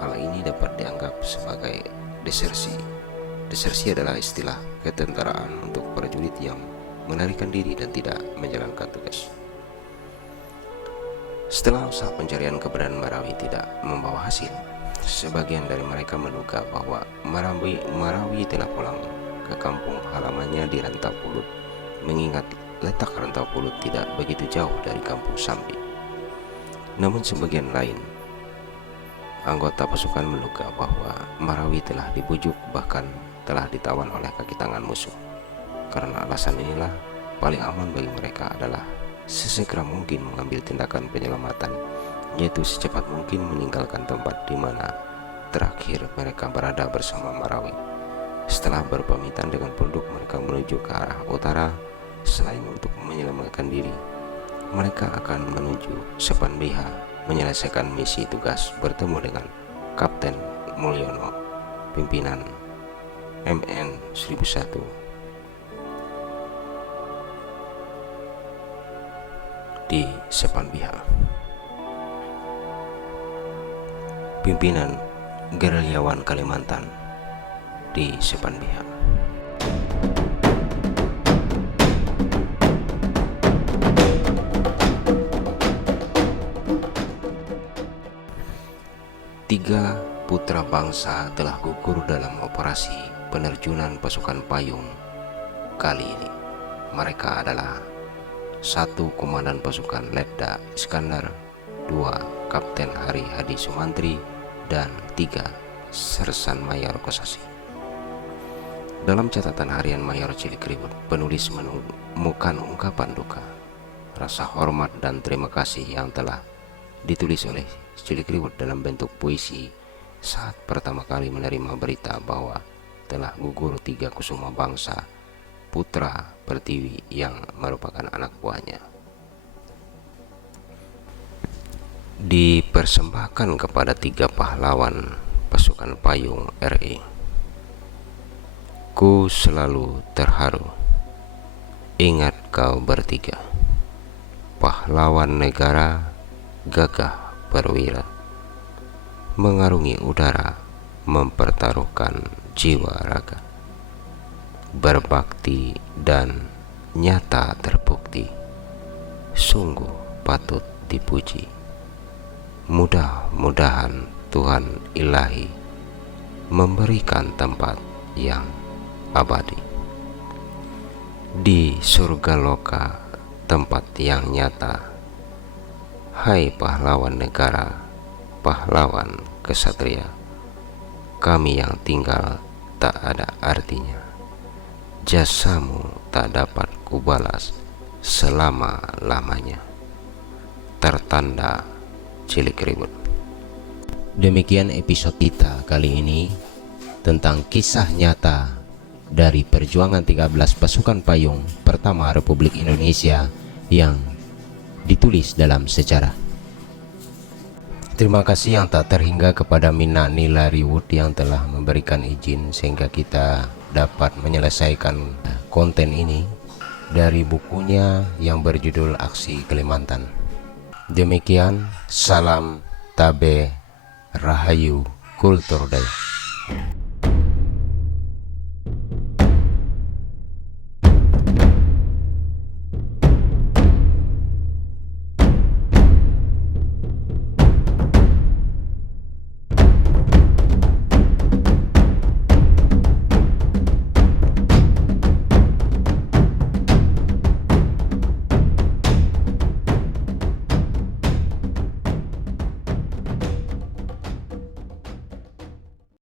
Hal ini dapat dianggap sebagai desersi. Desersi adalah istilah ketentaraan untuk prajurit yang melarikan diri dan tidak menjalankan tugas. Setelah usaha pencarian keberadaan Marawi tidak membawa hasil, sebagian dari mereka menduga bahwa Marawi telah pulang ke kampung halamannya di Rantau Pulut, mengingat letak Rantau Pulut tidak begitu jauh dari kampung Sambi. Namun sebagian lain anggota pasukan menduga bahwa Marawi telah dibujuk, bahkan telah ditawan oleh kaki tangan musuh. Karena alasan inilah, paling aman bagi mereka adalah sesegera mungkin mengambil tindakan penyelamatan, yaitu secepat mungkin meninggalkan tempat di mana terakhir mereka berada bersama Marawi. Setelah berpamitan dengan penduduk, mereka menuju ke arah utara. Selain untuk menyelamatkan diri, mereka akan menuju Sepanbiha menyelesaikan misi tugas bertemu dengan Kapten Mulyono, pimpinan MN 1001. Di Sepanbiha, pimpinan gerilyawan Kalimantan di Sepanbiha. Tiga putra bangsa telah gugur dalam operasi penerjunan pasukan payung kali ini. Mereka adalah 1. Komandan Pasukan Letda Iskandar, 2. Kapten Hari Hadi Sumantri, dan 3. Sersan Mayor Kosasi. Dalam catatan harian Mayor Cilikriwut, penulis menemukan ungkapan duka, rasa hormat dan terima kasih yang telah ditulis oleh Cilikriwut dalam bentuk puisi saat pertama kali menerima berita bahwa telah gugur 3 kusuma bangsa putra Pertiwi yang merupakan anak buahnya. Dipersembahkan kepada 3 pahlawan pasukan payung RI. Ku selalu terharu ingat kau bertiga, pahlawan negara gagah perwira, mengarungi udara, mempertaruhkan jiwa raga, berbakti dan nyata terbukti, sungguh patut dipuji. Mudah-mudahan Tuhan Ilahi memberikan tempat yang abadi di surga loka, tempat yang nyata. Hai pahlawan negara, pahlawan kesatria, kami yang tinggal tak ada artinya, jasamu tak dapat kubalas selama-lamanya. Tertanda Cilik Ribut. Demikian episode kita kali ini tentang kisah nyata dari perjuangan 13 pasukan payung pertama Republik Indonesia yang ditulis dalam sejarah. Terima kasih yang tak terhingga kepada Mina Nila Riwut yang telah memberikan izin sehingga kita dapat menyelesaikan konten ini dari bukunya yang berjudul Aksi Kalimantan. Demikian, salam tabe rahayu kultur daya.